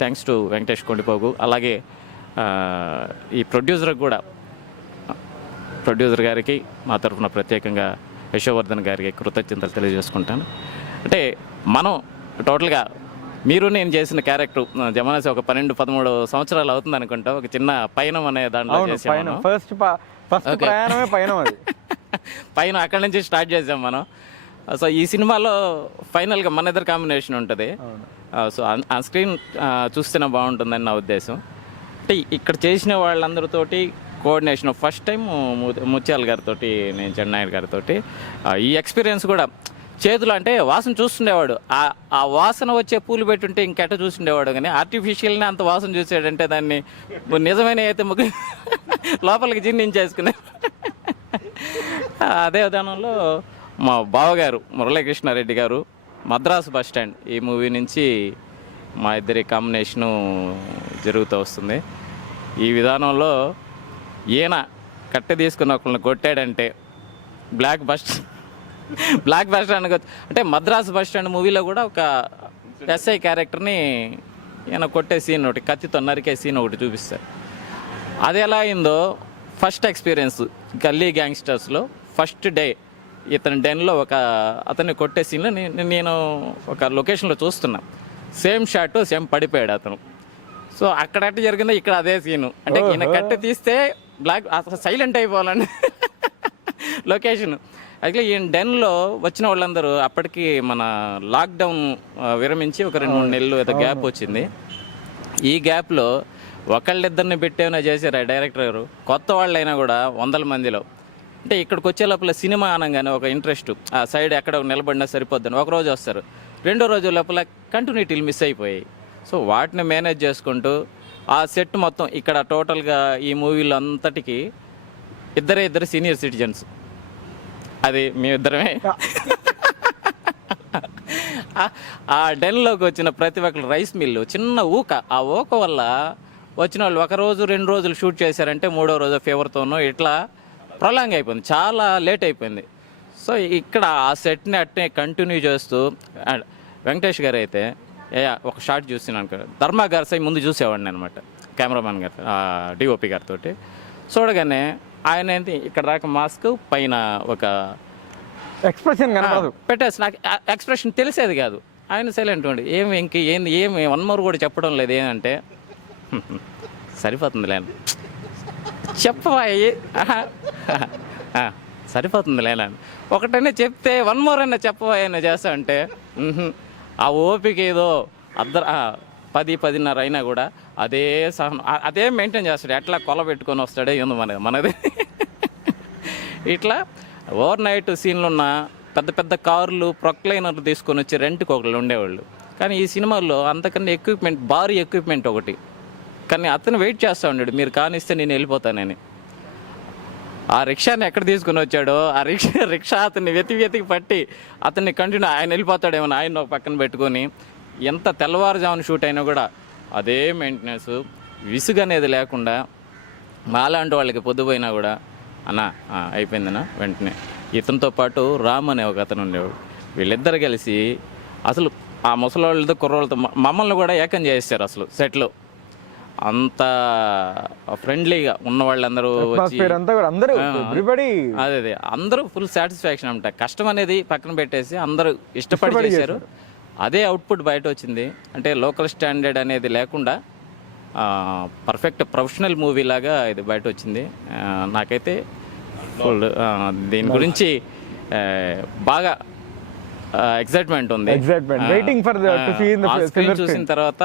Thanks to Venkatesh Kondipogu. అలాగే ఈ ప్రొడ్యూసర్ గారికి మా తరఫున ప్రత్యేకంగా యశోవర్ధన్ గారికి కృతజ్ఞతలు తెలియజేసుకుంటాను. అంటే మనం టోటల్గా మీరు నేను చేసిన క్యారెక్టర్ జమానేసి ఒక 12-13 సంవత్సరాలు అవుతుంది అనుకుంటా. ఒక చిన్న పయనం అనే దాంట్లో చేసాము. పైన అక్కడి నుంచి స్టార్ట్ చేసాం మనం. సో ఈ సినిమాలో ఫైనల్గా మన ఇద్దరు కాంబినేషన్ ఉంటుంది. సో ఆ స్క్రీన్ చూస్తేనే బాగుంటుందని నా ఉద్దేశం. అంటే ఇక్కడ చేసిన వాళ్ళందరితోటి కోఆర్డినేషన్ ఫస్ట్ టైం ముత్యాల గారితో, నేను చెన్నై గారితో ఈ ఎక్స్పీరియన్స్ కూడా చేతులు అంటే వాసన చూస్తుండేవాడు. ఆ వాసన వచ్చే పూలు పెట్టుంటే ఇంకెట చూస్తుండేవాడు. కానీ ఆర్టిఫిషియల్ని అంత వాసన చూసాడంటే దాన్ని నిజమైన అయితే లోపలికి జీర్ణించేసుకునే. అదే విధానంలో మా బావగారు మురళీకృష్ణారెడ్డి గారు మద్రాసు బస్ స్టాండ్ ఈ మూవీ నుంచి మా ఇద్దరి కాంబినేషను జరుగుతూ వస్తుంది. ఈ విధానంలో ఈయన కట్టె తీసుకుని ఒకళ్ళని కొట్టాడంటే బ్లాక్ బస్ స్టాండ్ అంటే మద్రాసు బస్ స్టాండ్ మూవీలో కూడా ఒక ఎస్ఐ క్యారెక్టర్ని ఈయన కొట్టే సీన్ ఒకటి, కత్తితో నరికే సీన్ ఒకటి చూపిస్తారు. అది ఎలా అయిందో ఫస్ట్ ఎక్స్పీరియన్స్ గల్లీ గ్యాంగ్స్టర్స్లో ఫస్ట్ డే ఇతని డెన్లో అతన్ని కొట్టే సీన్లో నేను ఒక లొకేషన్లో చూస్తున్నా. సేమ్ షాట్ సేమ్ పడిపోయాడు అతను. సో అక్కడ అట్ట జరిగిందో ఇక్కడ అదే సీను. అంటే ఈయన కట్టె తీస్తే బ్లాక్ అసలు సైలెంట్ అయిపోవాలండి లొకేషన్. అయితే ఈయన డెన్లో వచ్చిన వాళ్ళందరూ అప్పటికి మన లాక్డౌన్ విరమించి ఒక 2-3 నెలలు ఏదో గ్యాప్ వచ్చింది. ఈ గ్యాప్లో ఒకళ్ళిద్దరిని పెట్టేమైనా చేశారు ఆ డైరెక్టర్ గారు. కొత్త వాళ్ళైనా కూడా 100 మందిలో. అంటే ఇక్కడికి వచ్చే లోపల సినిమా అనగానే ఒక ఇంట్రెస్ట్, ఆ సైడ్ ఎక్కడ నిలబడినా సరిపోద్దని ఒకరోజు వస్తారు, 2వ రోజు లోపల కంటిన్యూటీలు మిస్ అయిపోయాయి. సో వాటిని మేనేజ్ చేసుకుంటూ ఆ సెట్ మొత్తం ఇక్కడ టోటల్గా ఈ మూవీలో అంతటికి ఇద్దరు సీనియర్ సిటిజన్స్. అది మీ ఇద్దరమే. ఆ డెన్లోకి వచ్చిన ప్రతి ఒక్కరు రైస్ మిల్లు చిన్న ఆ ఊక వల్ల వచ్చిన వాళ్ళు 1 రోజు 2 రోజులు షూట్ చేశారంటే 3వ రోజు ఫీవర్తోనో ఇట్లా ప్రొలాంగ్ అయిపోయింది, చాలా లేట్ అయిపోయింది. సో ఇక్కడ ఆ సెట్ని అట్నే కంటిన్యూ చేస్తూ వెంకటేష్ గారు అయితే ఒక షాట్ చూసినాను, ధర్మా గారి సై ముందు చూసేవాడిని అనమాట, కెమెరామ్యాన్ గారు డిఓపి గారితో. చూడగానే ఆయన ఏంటి ఇక్కడ దాకా మాస్క్ పైన ఒక ఎక్స్ప్రెషన్ పెట్టేసి నాకు ఎక్స్ప్రెషన్ తెలిసేది కాదు. ఆయన సైలెంట్ ఉండి ఏమి 1 మోర్ కూడా చెప్పడం లేదు. ఏంటంటే సరిపోతుంది లేను చెప్పవా, సరిపోతుంది లేనని ఒకటైనా చెప్తే 1 మోర్ అయినా చెప్పవా అయినా చేస్తా అంటే ఆ ఓపిక ఏదో 10-10:30 అయినా కూడా అదే సహనం అదే మెయింటైన్ చేస్తాడు. ఎట్లా కొల పెట్టుకొని వస్తాడే ఏందో మనది. ఇట్లా ఓవర్ నైట్ సీన్లు ఉన్న పెద్ద పెద్ద కార్లు ప్రొక్లైనర్ తీసుకొని వచ్చి రెంట్కి ఒకళ్ళు ఉండేవాళ్ళు. కానీ ఈ సినిమాల్లో అంతకన్నా ఎక్విప్మెంట్, భారీ ఎక్విప్మెంట్ ఒకటి కానీ అతను వెయిట్ చేస్తూ ఉన్నాడు, మీరు కానిస్తే నేను వెళ్ళిపోతానని. ఆ రిక్షాని ఎక్కడ తీసుకుని వచ్చాడో ఆ రిక్షా అతన్ని వెతికి పట్టి అతన్ని కంటిన్యూ ఆయన వెళ్ళిపోతాడేమో ఆయన ఒక పక్కన పెట్టుకొని, ఎంత తెల్లవారుజామున షూట్ అయినా కూడా అదే మెయింటెనెన్స్, విసుగు అనేది లేకుండా మాలాంటి వాళ్ళకి పొద్దుపోయినా కూడా అన్న అయిపోయిందన్నా వెంటనే. ఇతనితో పాటు రామ్ అనే ఒక అతను ఉండేవాడు. వీళ్ళిద్దరు కలిసి అసలు ఆ ముసలోళ్ళతో కుర్రోళ్ళతో మమ్మల్ని కూడా ఏకం చేసేసారు అసలు సెట్లో. అంత ఫ్రెండ్లీగా ఉన్న వాళ్ళందరూ వచ్చి అదే అందరూ ఫుల్ సాటిస్ఫాక్షన్ అనమాట. కష్టం అనేది పక్కన పెట్టేసి అందరూ ఇష్టపడి చేశారు. అదే అవుట్పుట్ బయట వచ్చింది. అంటే లోకల్ స్టాండర్డ్ అనేది లేకుండా పర్ఫెక్ట్ ప్రొఫెషనల్ మూవీ లాగా ఇది బయట వచ్చింది. నాకైతే ఫుల్ దీని గురించి బాగా ఎక్సైట్మెంట్ ఉంది. చూసిన తర్వాత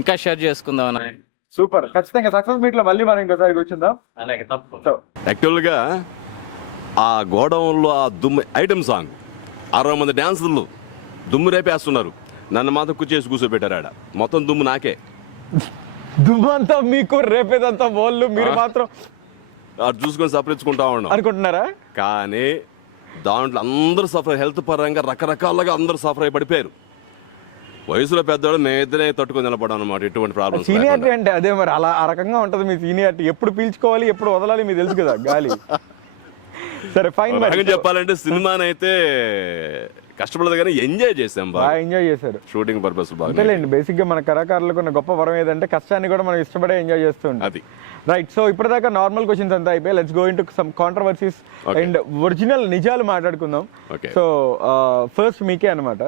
ఇంకా షేర్ చేసుకుందాం అని. సూపర్, ఖచ్చితంగా సక్సెస్ మీట్ లో మళ్ళీ మనం ఇంకోసారి కూర్చుందాం. అలాగే తప్ప యాక్చువల్గా ఆ గోడౌన్లో ఆ దుమ్ము ఐటమ్ సాంగ్ 60 మంది డాన్సర్లు దుమ్ము రేపేస్తున్నారు. నన్ను మాత్రం కూర్చేసి కూర్చోబెట్టారు ఆడ. మొత్తం దుమ్ము నాకే. దుమ్మంతా మీకు, రేపేదంతా వాళ్ళు, మీరు మాత్రం అది చూసుకొని సపరించుకుంటా ఉన్నాం అనుకుంటున్నారా? కానీ దాంట్లో అందరూ సఫర్, హెల్త్ పరంగా రకరకాలుగా అందరూ సఫర్ అయి పడిపోయారు. వయసులో పెద్దవాడు మేము ఇద్దరే తట్టుకొని నిలబడం అనమాట. ఎటువంటి ప్రాబ్లమ్స్. సీనియారిటీ అంటే అదే మరి, అలా ఆ రకంగా ఉంటుంది మీ సీనియారిటీ. ఎప్పుడు పీల్చుకోవాలి, ఎప్పుడు వదలాలి మీకు తెలుసు కదా గాలి. సరే ఫైన్. చెప్పాలంటే సినిమానైతే కష్టపడదు కానీ ఎంజాయ్ చేసాం, బాగా ఎంజాయ్ చేశారు. షూటింగ్ పర్పస్ అంతేలేండి. బేసిక్ గా మన కళాకారులకు ఉన్న గొప్ప వరం ఏదంటే కష్టాన్ని కూడా మనం ఇష్టపడే ఎంజాయ్ చేస్తూ ఉంటాం. అది రైట్. సో ఇప్పటిదాకా నార్మల్ క్వశ్చన్స్ అంతా అయిపోయి, let's go into some controversies and original నిజాలు మాట్లాడుకుందాం. సో ఫస్ట్ మీకే అనమాట.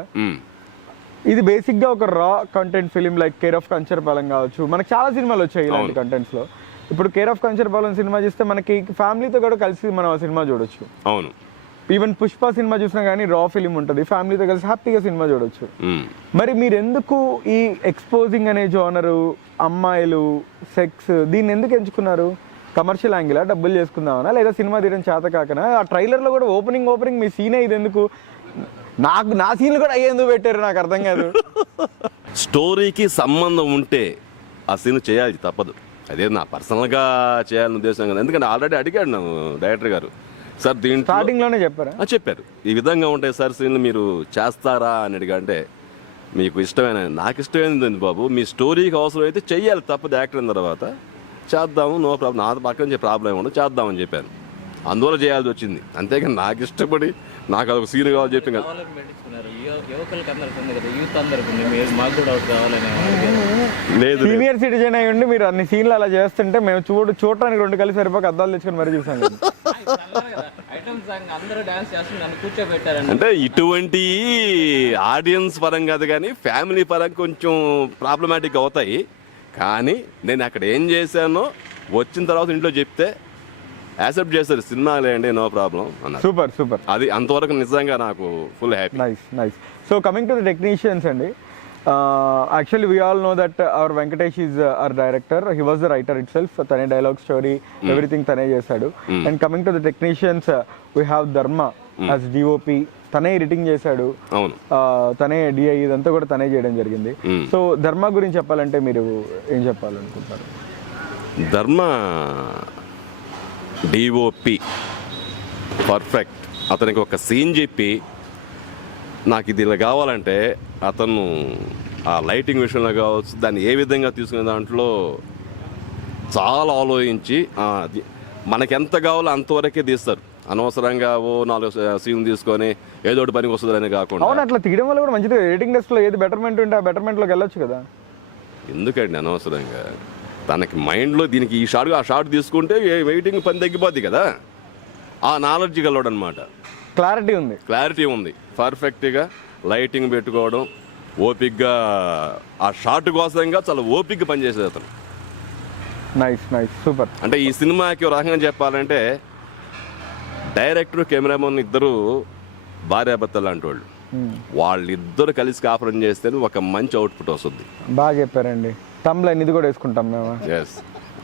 ఇది బేసిక్ గా ఒక రా content film like care of Kancharapalem కావచ్చు. మనకి చాలా సినిమాలు వచ్చాయి ఇలాంటి కంటెంట్స్ లో. ఇప్పుడు కేర్ ఆఫ్ కంచరపాలెం సినిమా చూస్తే మనకి ఫ్యామిలీతో కూడా కలిసి మనం ఆ సినిమా చూడొచ్చు. అవును. ఈవెన్ పుష్ప సినిమా చూసినా కానీ రా ఫిలిం ఉంటుంది, ఫ్యామిలీతో కలిసి హ్యాపీగా సినిమా చూడొచ్చు. మరి మీరు ఎందుకు ఈ ఎక్స్పోజింగ్ అనే జోనరు, అమ్మాయిలు, సెక్స్, దీన్ని ఎందుకు ఎంచుకున్నారు? కమర్షియల్ యాంగిలా, డబ్బులు చేసుకుందామనా, లేదా సినిమా తీయడం చేత కాకనా? ఆ ట్రైలర్లో కూడా ఓపెనింగ్ మీ సీనే ఇది ఎందుకు? నా సీన్లు కూడా అయ్యేందుకు పెట్టారు నాకు అర్థం కాదు. స్టోరీకి సంబంధం ఉంటే ఆ సీన్ చేయాలి, తప్పదు. అదే నా పర్సనల్గా చేయాలని ఉద్దేశం కదా. ఎందుకంటే ఆల్రెడీ అడిగాడు నన్ను డైరెక్టర్ గారు, సార్ దీంట్లో స్టార్టింగ్ లోనే చెప్పారా? చెప్పారు, ఈ విధంగా ఉంటాయి సార్ సీన్లు, మీరు చేస్తారా అని అడిగా. అంటే మీకు ఇష్టమైన, నాకు ఇష్టమైనది బాబు, మీ స్టోరీకి అవసరం అయితే చెయ్యాలి, తప్పదు. యాక్టర్ అయిన తర్వాత చేద్దాము, నో ప్రాబ్లం, నా పక్కన ప్రాబ్లం ఏమన్నా చేద్దామని చెప్పాను. అందువల్ల చేయాల్సి వచ్చింది. అంతేగాని నాకు ఇష్టపడి నాకు అదొక సీన్ కావాలని చెప్పి లేదు. సీనియర్ సిటిజన్ అయ్యి ఉండి మీరు అన్ని సీన్లు అలా చేస్తుంటే మేము చూడటానికి 2 కలిసి సరిపోక అద్దాలు తెచ్చుకొని మరీ చూసాం. అంటే ఇటువంటి ఆడియన్స్ పరంగా కాదు కానీ ఫ్యామిలీ పరంగా కొంచెం ప్రాబ్లమాటిక్ అవుతాయి. కానీ నేను అక్కడ ఏం చేశానో వచ్చిన తర్వాత ఇంట్లో చెప్తే యాక్సెప్ట్ చేస్తారు, సినిమా లేండి, నో ప్రాబ్లం అన్నారు. Super super. అది అంతవరకు నిజంగా నాకు full happy. Nice. So coming to the technicians అండి, actually we all know that our Venkatesh is our director, he was the writer itself. తనే డైలాగ్, స్టోరీ, ఎవ్రీథింగ్ తనే చేశాడు. And coming to the technicians, we have Dharma as DOP, తనే editing చేశాడు, తనే DI, ఇదంతా కూడా తనే చేయడం జరిగింది. సో ధర్మ గురించి చెప్పాలంటే మీరు ఏం చెప్పాలనుకుంటారు? ధర్మ డిఓపి పర్ఫెక్ట్. అతనికి ఒక సీన్ చెప్పి నాకు ఇది ఇలా కావాలంటే అతను ఆ లైటింగ్ విషయంలో కావచ్చు, దాన్ని ఏ విధంగా తీసుకునే దాంట్లో చాలా ఆలోచించి మనకెంత కావాలో అంతవరకే తీస్తారు. అనవసరంగా 4 సీన్ తీసుకొని ఏదో ఒకటి పనికి వస్తుందని కాకుండా. అవును, అట్లా తీయడం వల్ల కూడా మంచిది. ఎడిటింగ్ డెస్క్లో ఏది బెటర్మెంట్ ఉంటే ఆ బెటర్మెంట్లోకి వెళ్ళొచ్చు కదా. ఎందుకండి అనవసరంగా తనకి మైండ్లో దీనికి ఈ షాట్ ఆ షాట్ తీసుకుంటే వెయిటింగ్ పని తగ్గిపోద్ది కదా. ఆ నాలెడ్జ్ గలవాడు అనమాట. క్లారిటీ ఉంది. పర్ఫెక్ట్గా లైటింగ్ పెట్టుకోవడం, ఓపిక్గా ఆ షాట్ కోసంగా చాలా ఓపిక్గా పనిచేసేది అతను. Nice super. అంటే ఈ సినిమాకి ఒక రకంగా చెప్పాలంటే డైరెక్టర్, కెమెరామెన్ ఇద్దరు భార్యాభర్తలు లాంటి వాళ్ళు. వాళ్ళిద్దరు కలిసి కాపురం చేస్తే ఒక మంచి అవుట్పుట్ వస్తుంది. బాగా చెప్పారండి. తమ్లైన్ ఇది కూడా వేసుకుంటాం మేము. ఎస్,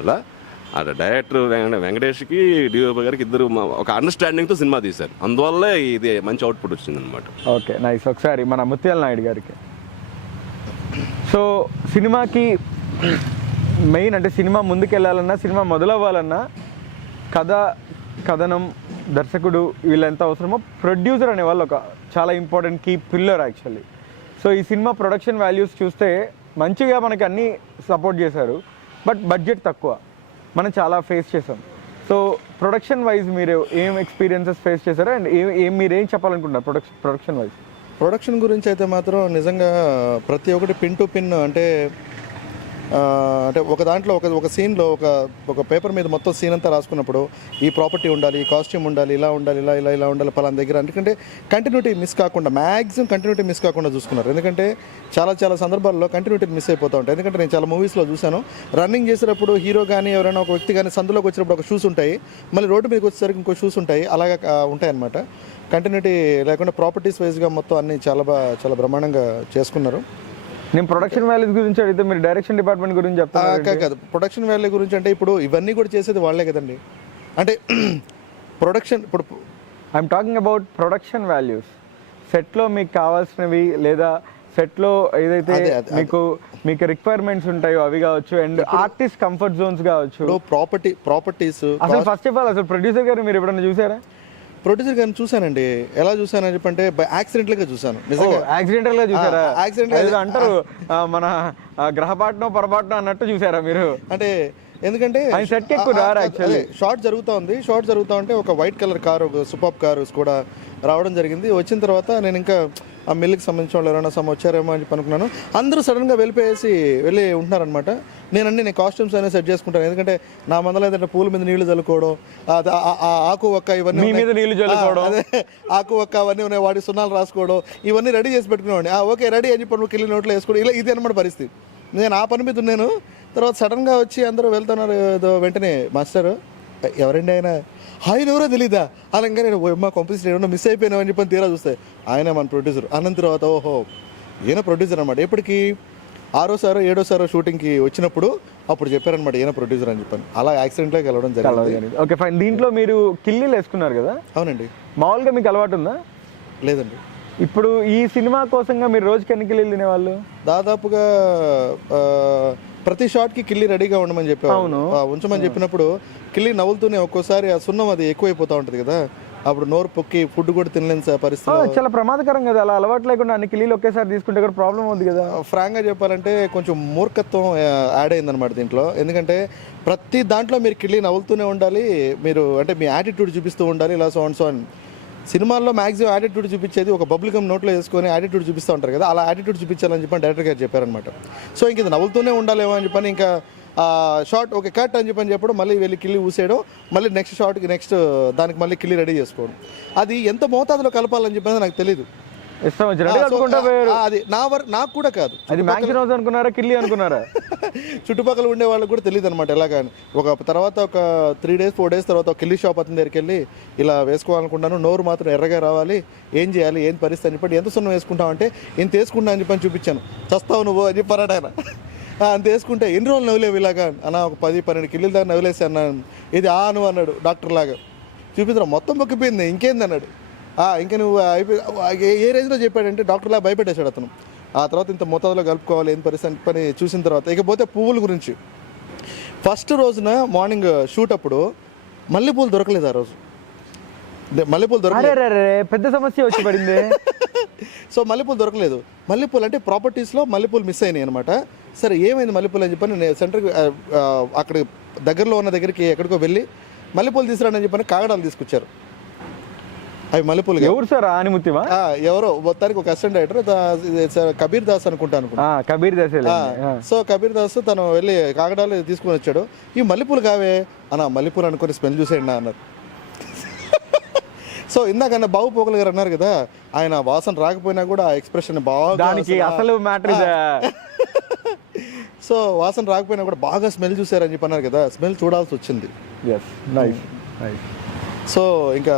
అలా అదే డైరెక్టర్ వెంకటేష్కి, డిఓపి గారికి ఇద్దరు ఒక అండర్స్టాండింగ్తో సినిమా తీశారు. అందువల్లే ఇది మంచి అవుట్పుట్ వచ్చింది అనమాట. Okay, nice. ఒకసారి మన ముత్యాల నాయుడు గారికి. సో సినిమాకి మెయిన్ అంటే సినిమా ముందుకెళ్ళాలన్నా, సినిమా మొదలవ్వాలన్నా కథనం, దర్శకుడు వీళ్ళెంత అవసరమో ప్రొడ్యూసర్ అనే వాళ్ళు ఒక చాలా important key pillar actually. So ఈ సినిమా ప్రొడక్షన్ వాల్యూస్ చూస్తే మంచిగా మనకి అన్నీ సపోర్ట్ చేశారు, బట్ బడ్జెట్ తక్కువ. మనం చాలా ఫేస్ చేసాం. సో ప్రొడక్షన్ వైజ్ మీరు ఏం ఎక్స్పీరియన్సెస్ ఫేస్ చేశారు అండ్ మీరేం చెప్పాలనుకుంటున్నారు ప్రొడక్షన్ వైజ్? ప్రొడక్షన్ గురించి అయితే మాత్రం నిజంగా ప్రతి ఒక్కటి పిన్ టు పిన్ అంటే ఒక దాంట్లో ఒక సీన్లో ఒక పేపర్ మీద మొత్తం సీన్ అంతా రాసుకున్నప్పుడు ఈ ప్రాపర్టీ ఉండాలి, ఈ కాస్ట్యూమ్ ఉండాలి, ఇలా ఉండాలి, ఇలా ఉండాలి పలానా దగ్గర. ఎందుకంటే కంటిన్యూటీ మిస్ కాకుండా, మ్యాక్సిమం కంటిన్యూటీ మిస్ కాకుండా చూసుకున్నారు. ఎందుకంటే చాలా సందర్భాల్లో కంటిన్యూటీ మిస్ అయిపోతూ ఉంటాయి. ఎందుకంటే నేను చాలా మూవీస్లో చూశాను, రన్నింగ్ చేసేటప్పుడు హీరో కానీ ఎవరైనా ఒక వ్యక్తి కానీ సందులోకి వచ్చినప్పుడు ఒక షూస్ ఉంటాయి, మళ్ళీ రోడ్డు మీదకి వచ్చేసరికి ఇంకో షూస్ ఉంటాయి, అలాగా ఉంటాయి అన్నమాట. కంటిన్యూటీ లేకుండా ప్రాపర్టీస్ వైజ్గా మొత్తం అన్నీ చాలా బ్రహ్మాండంగా చేసుకున్నారు. నేను ప్రొడక్షన్ వాల్యూస్ గురించి అడిగితే మీరు డైరెక్షన్ డిపార్ట్మెంట్ గురించి చెప్తాను. కాదు, ప్రొడక్షన్ వాల్యూ గురించి అంటే ఇప్పుడు ఇవన్నీ కూడా చేసేది వాళ్ళే కదండి. అంటే ప్రొడక్షన్ ఇప్పుడు I'm talking about production values. సెట్లో మీకు కావాల్సినవి లేదా సెట్లో ఏదైతే మీకు రిక్వైర్మెంట్స్ ఉంటాయో అవి కావచ్చు, అండ్ ఆర్టిస్ట్ కంఫర్ట్ జోన్స్ కావచ్చు, ప్రాపర్టీస్. అసలు ఫస్ట్ ఆఫ్ ఆల్ అసలు ప్రొడ్యూసర్ గారు మీరు ఎప్పుడైనా చూసారా? ప్రొడ్యూసర్ గారిని చూశానండి. ఎలా చూసానని చెప్పంటే యాక్సిడెంటల్గా చూసాను. నిజంగా యాక్సిడెంటల్ గా చూసారా? యాక్సిడెంట్ అంటారు మన గ్రహపాటనో పొరపాటునో అన్నట్టు చూసారా మీరు? అంటే ఎందుకంటే సెట్ ఎక్కువ రారు యాక్చువల్లీ. షార్ట్ జరుగుతూ ఉంటే ఒక వైట్ కలర్ కారు, ఒక సూపర్ కారు కూడా రావడం జరిగింది. వచ్చిన తర్వాత నేను ఇంకా ఆ మిల్లుకి సంబంధించిన వాళ్ళు ఎవరైనా వచ్చారేమో అని చెప్పి అనుకున్నాను. అందరూ సడన్గా వెళ్ళి ఉంటున్నారనమాట. నేను కాస్ట్యూమ్స్ అనేది సెట్ చేసుకుంటాను. ఎందుకంటే నా మందలో ఏదంటే పూల మీద నీళ్లు చల్లుకోవడం, ఆకు ఒక్క ఇవన్నీ నీళ్లు చల్లుకోవడం, అదే ఆకు ఒక్క అవన్నీ ఉన్నాయి, వాటి సున్నాలు రాసుకోవడం, ఇవన్నీ రెడీ చేసి పెట్టుకునేవాడిని. ఓకే రెడీ అని చెప్పి నువ్వు కిల్లి నోట్లో వేసుకోవడం, ఇలా ఇది అనమాట పరిస్థితి. నేను ఆ పని మీద ఉన్నాను. తర్వాత సడన్గా వచ్చి అందరూ వెళ్తున్నారు. వెంటనే మాస్టర్ ఎవరండి ఆయన ఎవరో తెలీదా అలాగే నేను మా కంపెనీ ఏమన్నా మిస్ అయిపోయినామని చెప్పని తీరా చూస్తే ఆయన మన ప్రొడ్యూసర్. అన్న తర్వాత ఓహో ఈయన ప్రొడ్యూసర్ అనమాట. ఎప్పటికీ 6వ 7వ షూటింగ్కి వచ్చినప్పుడు అప్పుడు చెప్పారనమాట ఈయన ప్రొడ్యూసర్ అని చెప్పాను. అలా యాక్సిడెంట్లోకి వెళ్ళడం జరిగింది. Okay fine. దీంట్లో మీరు కిల్లీలు వేసుకున్నారు కదా? అవునండి. మామూలుగా మీకు అలవాటు ఉందా? లేదండి. ఇప్పుడు ఈ సినిమా కోసంగా మీరు రోజుకి ఎన్ని కిల్లీలు తినేవాళ్ళు? దాదాపుగా ప్రతి షాట్కి కిల్లి రెడీగా ఉండమని చెప్పాను. ఉంచమని చెప్పినప్పుడు కిల్లి నవ్వులుతూనే ఒక్కోసారి ఆ సున్నం అది ఎక్కువైపోతూ ఉంటుంది కదా, అప్పుడు నోరు పొక్కి ఫుడ్ కూడా తినలేని పరిస్థితి. చాలా ప్రమాదకరం కదా అలా అలవాటు లేకుండా అన్ని కిల్లీలు ఒకేసారి తీసుకుంటే కూడా ప్రాబ్లం ఉంది కదా. ఫ్రాంక్గా చెప్పాలంటే కొంచెం మూర్ఖత్వం యాడ్ అయిందనమాట దీంట్లో. ఎందుకంటే ప్రతి దాంట్లో మీరు కిల్లి నవ్వులుతూనే ఉండాలి, మీరు అంటే మీ యాటిట్యూడ్ చూపిస్తూ ఉండాలి, ఇలా సో అని. సినిమాల్లో మ్యాక్సిమం యాటిట్యూడ్ చూపించేది ఒక బబుల్ గమ్ నోట్లో వేసుకొని యాటిట్యూడ్ చూపిస్తూ ఉంటారు కదా, అలా యాటిట్యూడ్ చూపించాలని చెప్పని డైరెక్టర్ గారు చెప్పారనమాట. సో ఇంక ఇది నవ్వుతూనే ఉండాలేమో అని చెప్పని ఇంకా షార్ట్ ఓకే కట్ అని చెప్పడం, మళ్ళీ వెళ్ళి కిల్లి ఊసేయడం, మళ్ళీ నెక్స్ట్ షార్ట్కి నెక్స్ట్ దానికి మళ్ళీ కిల్లి రెడీ చేసుకోవడం. అది ఎంత మోతాదులో కలపాలని చెప్పి నాకు తెలియదు. అది నాకు కూడా కాదు, అది మ్యాక్సిమం అనుకున్నారా కిల్లి అనుకున్నారా? చుట్టుపక్కల ఉండే వాళ్ళకి కూడా తెలియదు అనమాట ఎలాగని. తర్వాత ఒక 3 days 4 days తర్వాత ఒక కిల్లి షాప్ అతని దగ్గరికి వెళ్ళి ఇలా వేసుకోవాలనుకున్నాను, నోరు మాత్రం ఎర్రగా రావాలి, ఏం చేయాలి ఏం పరిస్థితి అని చెప్పి, ఎంత సున్నం వేసుకుంటావు అంటే ఇంత వేసుకుంటా అని చెప్పని చూపించాను. చస్తావు నువ్వు అని చెప్పారట ఆయన. అంత వేసుకుంటే ఎన్ని రోజులు నవ్వులేవు ఇలాగా అన్న, ఒక 10-12 కిల్లీల దాకా నవ్వులేసి అన్నాను. ఇది నువ్వు అన్నాడు డాక్టర్ లాగా. చూపించరా మొత్తం మొక్కిపోయింది, ఇంకేంది అన్నాడు. ఇంకా నువ్వు ఏ రేంజ్లో చెప్పాడంటే డాక్టర్లా భయపెట్టేశాడు అతను. ఆ తర్వాత ఇంత మోతాదులో కలుపుకోవాలి ఏం పరిస్థితి పని చూసిన తర్వాత. ఇకపోతే పువ్వుల గురించి, ఫస్ట్ రోజున మార్నింగ్ షూట్ అప్పుడు మల్లెపూలు దొరకలేదు. ఆ రోజు మల్లెపూలు దొరకలేదు, పెద్ద సమస్య వచ్చి పడింది. సో మల్లెపూలు దొరకలేదు. మల్లెపూలు అంటే ప్రాపర్టీస్లో మల్లెపూలు మిస్ అయినాయి అనమాట. సరే ఏమైంది మల్లెపూలు అని చెప్పని నేను సెంటర్కి అక్కడ దగ్గరలో ఉన్న దగ్గరికి ఎక్కడికో వెళ్ళి మల్లెపూలు తీసుకురాని చెప్పని కాగడాలు తీసుకొచ్చారు. అవి మల్లెపూలు ఎవరు సార్? ఆనిముత్యమా? ఎవరో మొత్తానికి ఒక అసిస్టెంట్ డైరెక్టర్ కబీర్ దాస్ అనుకుంటాను. కబీర్ దాస్. సో కబీర్ దాస్ తను వెళ్ళి కాగడాలు తీసుకుని వచ్చాడు. ఈ మల్లెపూలు కావే అన్న, మల్లెపూలు అనుకుని స్మెల్ చూసేయండి అన్నారు. సో ఇందాకన్నా బాబు పోగల గారు అన్నారు కదా, ఆయన వాసన రాకపోయినా కూడా ఆ ఎక్స్ప్రెషన్ బాగా, అసలు మ్యాటర్. సో వాసన రాకపోయినా కూడా బాగా స్మెల్ చూసారని చెప్పి అన్నారు కదా, స్మెల్ చూడాల్సి వచ్చింది. సో ఇంకా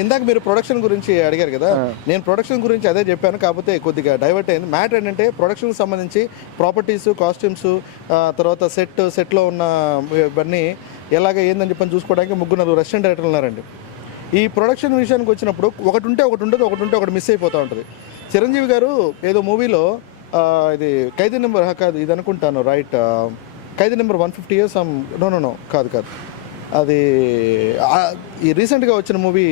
ఇందాక మీరు ప్రొడక్షన్ గురించి అడిగారు కదా, నేను ప్రొడక్షన్ గురించి అదే చెప్పాను, కాకపోతే కొద్దిగా డైవర్ట్ అయింది. మ్యాటర్ ఏంటంటే ప్రొడక్షన్కి సంబంధించి ప్రాపర్టీస్, కాస్ట్యూమ్స్, తర్వాత సెట్లో ఉన్న ఇవన్నీ ఎలాగ ఏందని చెప్పని చూసుకోవడానికి 3-4 రెస్టారెంట్ డైరెక్టర్లు ఉన్నారండి. ఈ ప్రొడక్షన్ విషయానికి వచ్చినప్పుడు ఒకటి ఉంటే ఒకటి ఉండదు, ఒకటి ఉంటే ఒకటి మిస్ అయిపోతూ ఉంటుంది. చిరంజీవి గారు ఏదో మూవీలో ఇది ఖైదీ నెంబర్ కాదు ఇది అనుకుంటాను రైట్, ఖైదీ నెంబర్ 150 నో కాదు అది ఈ రీసెంట్గా వచ్చిన మూవీ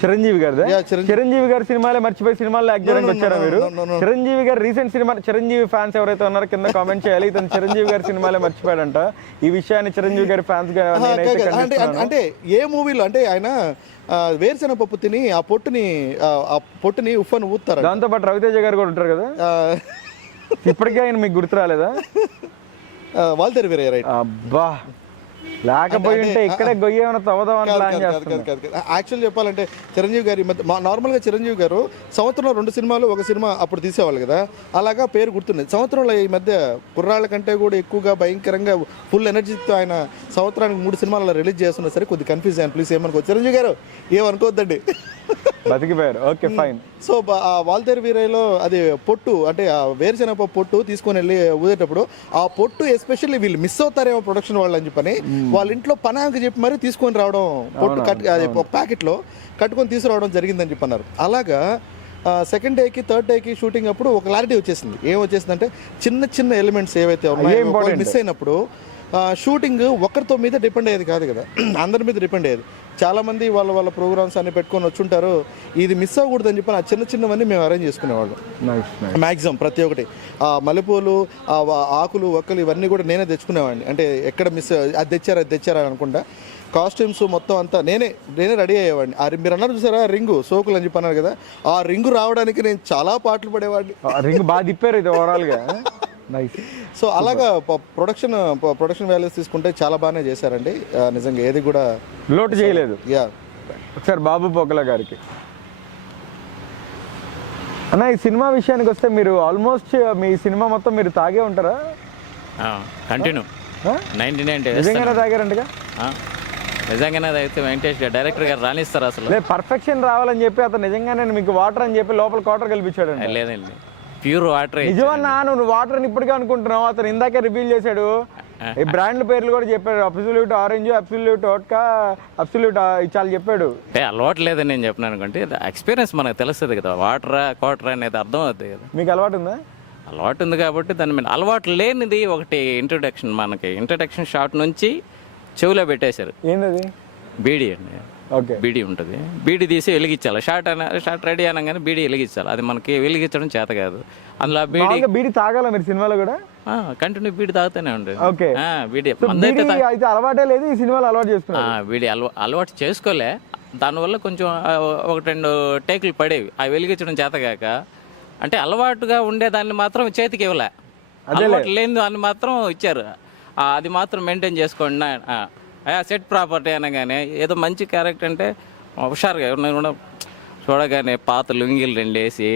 చిరంజీవి గారిదా? Yeah, చిరంజీవి గారి సినిమాలే మర్చిపోయి సినిమాల్లో యాక్ట్ చేయడానికి వచ్చారా మీరు? no. చిరంజీవి గారి రీసెంట్ సినిమా, చిరంజీవి ఫ్యాన్స్ ఎవరైతే ఉన్నారో కింద కామెంట్ చేయాలి. ఇతను చిరంజీవి గారి సినిమాలే మర్చిపోయాడంట. ఈ విషయాన్ని చిరంజీవి గారి ఫ్యాన్స్ గా నేనైతే ఖండిస్తున్నాను. అంటే ఏ మూవీలో అంటే ఆయన వేరుశెనగ పప్పు తిని ఆ పొట్టుని ఉఫ్ఫని ఊతారు. దాంతో పాటు రవితేజ గారు కూడా ఉంటారు కదా, ఇప్పటికే ఆయన మీకు గుర్తు రాలేదా? వాల్తేరు వీరయ్య, రైట్. అబ్బా, లేకపోయి ఉంటే ఇక్కడే గొయ్యి ఏమైనా తవ్వదామని ప్లాన్ చేస్తున్నారు. యాక్చువల్ చెప్పాలంటే చిరంజీవి గారి నార్మల్గా చిరంజీవి గారు సంవత్సరంలో 2 సినిమాలు, ఒక సినిమా అప్పుడు తీసేవాళ్ళు కదా, అలాగా పేరు గుర్తుంది. సంవత్సరంలో ఈ మధ్య కుర్రాళ్ళ కంటే కూడా ఎక్కువగా భయంకరంగా ఫుల్ ఎనర్జీతో ఆయన సంవత్సరానికి 3 సినిమాలు రిలీజ్ చేస్తున్నా సరే కొద్దిగా కన్ఫ్యూజ్ అయ్యాను. ప్లీజ్ ఏమనుకో చిరంజీవి గారు, ఏమనుకోవద్దండి. బతికిపోయారు, ఓకే ఫైన్. సో వాల్తేరు వీరయ్యలో అది పొట్టు అంటే ఆ వేరుశెనగ పొట్టు తీసుకొని వెళ్ళి ఊదేటప్పుడు ఆ పొట్టు ఎస్పెషల్లీ వీళ్ళు మిస్ అవుతారేమో ప్రొడక్షన్ వాళ్ళు అని చెప్పని వాళ్ళ ఇంట్లో పనాకి చెప్పి మరీ తీసుకొని రావడం, పొట్టు అది ఒక ప్యాకెట్లో కట్టుకొని తీసుకురావడం జరిగిందని చెప్పన్నారు. అలాగా సెకండ్ డేకి థర్డ్ డేకి షూటింగ్ అప్పుడు ఒక క్లారిటీ వచ్చేసింది. ఏం వచ్చేసిందంటే చిన్న ఎలిమెంట్స్ ఏవైతే ఉన్నాయో మిస్ అయినప్పుడు షూటింగ్ ఒక్కరితో మీద డిపెండ్ అయ్యేది కాదు కదా, అందరి మీద డిపెండ్ అయ్యేది. చాలామంది వాళ్ళ ప్రోగ్రామ్స్ అన్ని పెట్టుకొని వచ్చుంటారు. ఇది మిస్ అవ్వకూడదు అని చెప్పి ఆ చిన్నవన్నీ మేము అరేంజ్ చేసుకునేవాళ్ళం. మ్యాక్సిమం ప్రతి ఒక్కటి మల్లెపూలు, ఆకులు, ఒక్కలు ఇవన్నీ కూడా నేనే తెచ్చుకునేవాడిని. అంటే ఎక్కడ మిస్ అది తెచ్చారా అనుకుంటా. కాస్ట్యూమ్స్ మొత్తం అంతా నేనే రెడీ అయ్యేవాడిని. మీరు అన్నారు చూసారా రింగు సోకులు అని చెప్పి అన్నారు కదా, ఆ రింగు రావడానికి నేను చాలా పాటలు పడేవాడిని. రింగ్ బాగా తిప్పారు ఇది ఓవరాల్గా. సో అలాగా ప్రొడక్షన్ వాల్యూస్ తీసుకుంటే చాలా బాగానే చేశారండి. నిజంగా ఏది కూడా లోటు చేయలేదు. యా, ఒకసారి బాబు పోకల గారికి అన్న, ఈ సినిమా విషయానికి వస్తే మీరు ఆల్మోస్ట్ మీ సినిమా మొత్తం మీరు తాగే ఉంటారా? కంటిన్యూ 99 నిజంగానే తాగారంటగా? నిజంగానే అయితే వెంకటేష్ గారు డైరెక్టర్ గారు రాణిస్తారు అసలు. లేదు, పర్ఫెక్షన్ రావాలని చెప్పి అతను నిజంగానే మీకు వాటర్ అని చెప్పి లోపల క్వార్టర్ కల్పించాడు. లేదండి, ప్యూర్ వాటర్. నిజమన్నా, నువ్వు వాటర్ అని ఇప్పటికే అనుకుంటున్నావు. అతను ఇందాకే రివీల్ చేశాడు. ఈ బ్రాండ్ల పేర్లు కూడా చెప్పాడు. Absolute orange, absolute vodka, absolute చాలా చెప్పాడు. అలవాటు లేదని నేను చెప్పినాను అనుకుంటే ఎక్స్పీరియన్స్ మనకు తెలుస్తుంది కదా, వాటరా క్వార్టర్ అనేది అర్థం అవుతుంది కదా. మీకు అలవాటు ఉందా? అలవాటు ఉంది కాబట్టి దాని మీద అలవాటు లేనిది ఒకటి ఇంట్రడక్షన్ షాట్ నుంచి చెవులో పెట్టేశారు. ఏంటది? బీడీ అండి. ఓకే, బీడీ ఉంటుంది. బీడీ తీసి వెలిగించాలి. షార్ట్ రెడీ అనగానే బీడీ వెలిగించాలి. అది మనకి వెలిగించడం చేత కాదు. అందులో బీడీ తాగాల మీరు సినిమాలో కూడా? కంటిన్యూ బీడీ తాగుతూనే ఉంటుంది. ఓకే, బీడీ అయితే అలవాటే లేదు, ఈ సినిమాలో అలవాటు చేసుకున్నాను. బీడీ అలవాటు చేసుకోలే. దానివల్ల కొంచెం 1-2 టేకులు పడేవి. అవి వెలిగించడం చేతగాక. అంటే అలవాటుగా ఉండేదాన్ని మాత్రం చేతికి ఇవ్వలే, అలవాటు లేని దాన్ని మాత్రం ఇచ్చారు. అది మాత్రం మెయింటైన్ చేసుకోండి. సెట్ ప్రాపర్టీ అనగానే ఏదో మంచి క్యారెక్టర్ అంటే హుషారుగా ఎవరిని కూడా చూడగానే పాత లుంగీలు 2 వేసి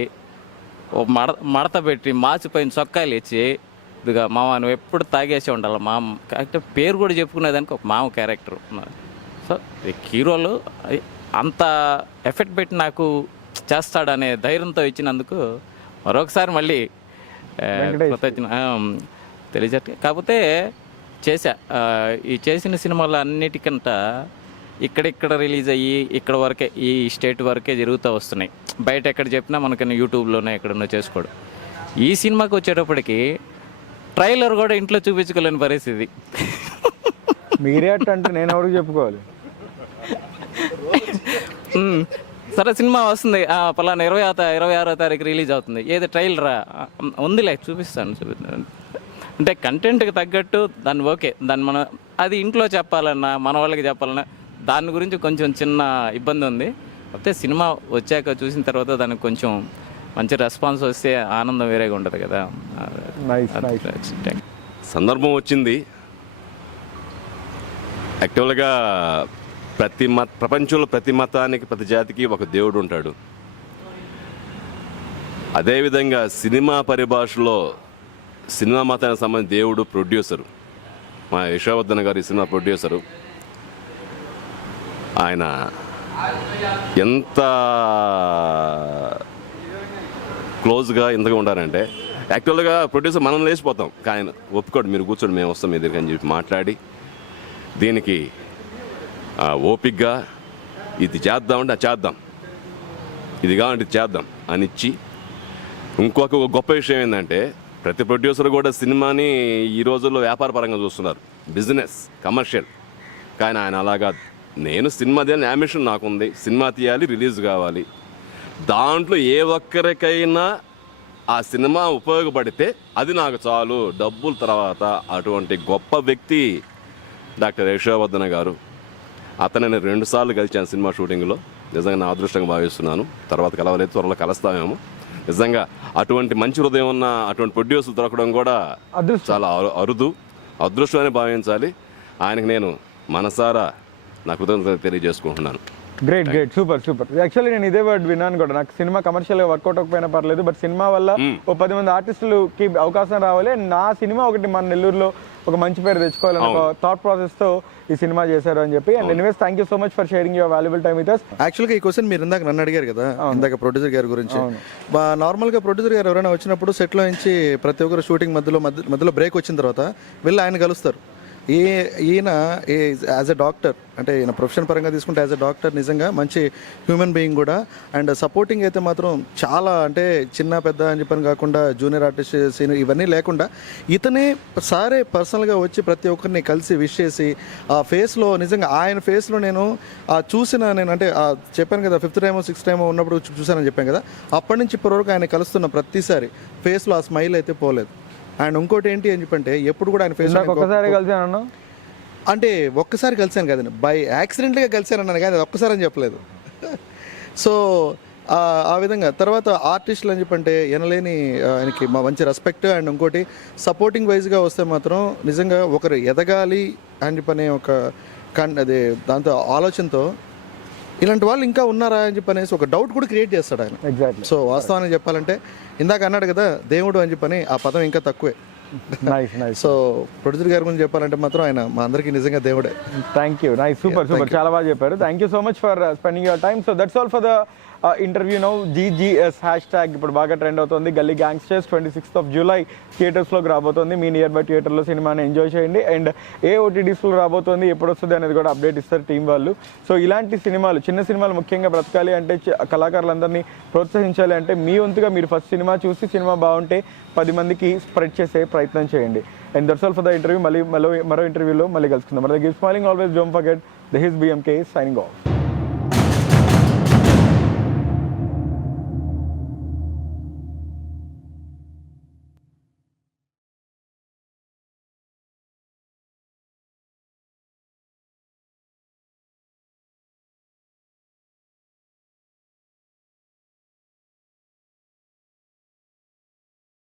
ఓ మడత పెట్టి మాచిపోయిన చొక్కాలు ఇచ్చి, ఇదిగా మామ నువ్వు ఎప్పుడు తాగేసి ఉండాలి. మామ క్యారెక్టర్ పేరు కూడా చెప్పుకునేదానికి ఒక మామ క్యారెక్టర్. సో హీరోలు అంత ఎఫెక్ట్ పెట్టి నాకు చేస్తాడనే ధైర్యంతో ఇచ్చినందుకు మరొకసారి మళ్ళీ తెలియజేట. కాకపోతే ఈ చేసిన సినిమాలు అన్నిటికంట ఇక్కడిక్కడ రిలీజ్ అయ్యి ఇక్కడ వరకే, ఈ స్టేట్ వరకే జరుగుతూ వస్తున్నాయి. బయట ఎక్కడ చెప్పినా మనకన్నా యూట్యూబ్లోనే ఎక్కడన్నా చేసుకోడు. ఈ సినిమాకి వచ్చేటప్పటికి ట్రైలర్ కూడా ఇంట్లో చూపించుకోలేని పరిస్థితి. మీరే అంటే నేను ఎవరికి చెప్పుకోవాలి? సరే సినిమా వస్తుంది, పలానా 26వ తారీఖు రిలీజ్ అవుతుంది, ఏది ట్రైలరా ఉందిలే చూపిస్తాను. అంటే కంటెంట్కి తగ్గట్టు దాన్ని ఓకే, దాన్ని మనం అది ఇంట్లో చెప్పాలన్నా మన వాళ్ళకి చెప్పాలన్నా దాని గురించి కొంచెం చిన్న ఇబ్బంది ఉంది. కాకపోతే సినిమా వచ్చాక చూసిన తర్వాత దానికి కొంచెం మంచి రెస్పాన్స్ వస్తే ఆనందం వేరేగా ఉంటుంది కదా. సందర్భం వచ్చింది. యాక్చువల్గా ప్రపంచంలో ప్రతి మతానికి, ప్రతి జాతికి ఒక దేవుడు ఉంటాడు. అదేవిధంగా సినిమా పరిభాషలో సినిమా మతానికి సంబంధించిన దేవుడు ప్రొడ్యూసరు. మా యశోవర్ధన్ గారు ఈ సినిమా ప్రొడ్యూసరు. ఆయన ఎంత క్లోజ్గా ఎంతగా ఉంటారంటే, యాక్చువల్గా ప్రొడ్యూసర్ మనం లేచిపోతాం, కానీ ఆయన ఒప్పుకోడు. మీరు కూర్చోండి, మేము వస్తాం మీ దగ్గరికి అని చెప్పి మాట్లాడి దీనికి ఓపిక్గా ఇది చేద్దామంటే అది చేద్దాం, ఇది కావాలంటే ఇది చేద్దాం అని ఇచ్చి. ఇంకొక గొప్ప విషయం ఏంటంటే ప్రతి ప్రొడ్యూసర్ కూడా సినిమాని ఈ రోజుల్లో వ్యాపార పరంగా చూస్తున్నారు, బిజినెస్, కమర్షియల్. కానీ ఆయన అలాగా, నేను సినిమా తీయాలని అంబిషన్ నాకుంది, సినిమా తీయాలి, రిలీజ్ కావాలి, దాంట్లో ఏ ఒక్కరికైనా ఆ సినిమా ఉపయోగపడితే అది నాకు చాలు, డబ్బుల తర్వాత. అటువంటి గొప్ప వ్యక్తి డాక్టర్ యశోవర్ధన గారు. అతను నేను 2 సార్లు కలిశాను సినిమా షూటింగ్లో. నిజంగా నా అదృష్టంగా భావిస్తున్నాను. తర్వాత కలవలేదు, త్వరలో కలుస్తామేమో. నిజంగా అటువంటి మంచి హృదయం ఉన్న అటువంటి ప్రొడ్యూసర్ దొరకడం కూడా అదృష్టం. చాలా అరుదు, అదృష్టమని భావించాలి. ఆయనకి నేను మనసారా నా కృతజ్ఞతలు తెలియజేసుకుంటున్నాను. Great, super. యాక్చువల్లీ నేను ఇదే వర్డ్ విన్నాను కూడా. నాకు సినిమా కమర్షియల్గా వర్కౌట్ అవ్వకపోయినా పర్లేదు, బట్ సినిమా వల్ల ఓ 10 మంది ఆర్టిస్టులకి అవకాశం రావాలి, నా సినిమా ఒకటి మన నెల్లూరులో ఒక మంచి పేరు తెచ్చుకోవాలని ఒక థాట్ ప్రాసెస్తో ఈ సినిమా చేశారు అని చెప్పి. And anyways thank you so much for sharing your valuable time with us. యాక్చువల్గా ఈ క్వశ్చన్ మీరు ఇందాక నన్ను అడిగారు కదా, ఇందాక ప్రొడ్యూసర్ గారి గురించి. నార్మల్గా ప్రొడ్యూసర్ గారు ఎవరైనా వచ్చినప్పుడు సెట్లో నుంచి ప్రతి ఒక్కరు షూటింగ్ మధ్యలో బ్రేక్ వచ్చిన తర్వాత వెళ్ళి ఆయన కలుస్తారు. ఈయన యాజ్ ఎ డాక్టర్, అంటే ఈయన ప్రొఫెషన్ పరంగా తీసుకుంటే యాజ్ ఎ డాక్టర్ నిజంగా మంచి హ్యూమన్ బీయింగ్ కూడా. అండ్ సపోర్టింగ్ అయితే మాత్రం చాలా, అంటే చిన్న పెద్ద అని చెప్పని కాకుండా జూనియర్ ఆర్టిస్ట్, సీనియర్ ఇవన్నీ లేకుండా ఇతనే సారే పర్సనల్గా వచ్చి ప్రతి ఒక్కరిని కలిసి విష్ చేసి ఆ ఫేస్లో, నిజంగా ఆయన ఫేస్లో నేను అంటే చెప్పాను కదా 5th టైమో 6th టైమో ఉన్నప్పుడు చూసానని చెప్పాను కదా, అప్పటి నుంచి ఇప్పటివరకు ఆయన కలుస్తున్న ప్రతిసారి ఫేస్లో ఆ స్మైల్ అయితే పోలేదు. అండ్ ఇంకోటి ఏంటి అని చెప్పంటే ఎప్పుడు కూడా ఆయన ఫేస్ ఒక్కసారి కలిసాను అంటే ఒక్కసారి కలిసాను కదండి, బై యాక్సిడెంట్గా కలిసాను అన్నాను కానీ అది ఒక్కసారి అని చెప్పలేదు. సో ఆ విధంగా తర్వాత ఆర్టిస్టులు అని చెప్పంటే ఎనలేని ఆయనకి మా మంచి రెస్పెక్ట్. అండ్ ఇంకోటి సపోర్టింగ్ వైజ్గా వస్తే మాత్రం నిజంగా ఒకరు ఎదగాలి అని చెప్పనే ఒక అది దాంతో ఆలోచనతో ఇలాంటి వాళ్ళు ఇంకా ఉన్నారా అని చెప్పనేసి ఒక డౌట్ కూడా క్రియేట్ చేస్తాడు ఆయన. ఎగ్జాక్ట్లీ. సో వాస్తవానికి చెప్పాలంటే ఇందాక అన్నాడు కదా దేవుడు అని చెప్పని, ఆ పదం ఇంకా తక్కువే. నైస్. సో ప్రొడ్యూసర్ గారి గురించి చెప్పాలంటే మాత్రం ఆయన మా అందరికీ నిజంగా దేవుడే. Thank you. నైస్, సూపర్, చాలా బాగా చెప్పారు. Thank you so much for spending your time. So that's all for the interview now. GGS hashtag ఇప్పుడు బాగా ట్రెండ్ అవుతుంది. గల్లీ గ్యాంగ్స్టర్స్ 26th జూలై థియేటర్స్లోకి రాబోతుంది. మీ నియర్ బై థియేటర్లో సినిమాని ఎంజాయ్ చేయండి. అండ్ ఏ OTTస్లో రాబోతుంది, ఎప్పుడు వస్తుంది అనేది కూడా అప్డేట్ ఇస్తారు టీం వాళ్ళు. సో ఇలాంటి సినిమాలు, చిన్న సినిమాలు ముఖ్యంగా బ్రతకాలి అంటే, కళాకారులందరినీ ప్రోత్సహించాలి అంటే మీ వంతుగా మీరు ఫస్ట్ సినిమా చూసి సినిమా బాగుంటే 10 మందికి స్ప్రెడ్ చేసే ప్రయత్నం చేయండి. And that's all for the interview. మరో ఇంటర్వ్యూలో మళ్ళీ కలుసుకుందాం. Keep smiling always, don't forget. This is BMK signing off.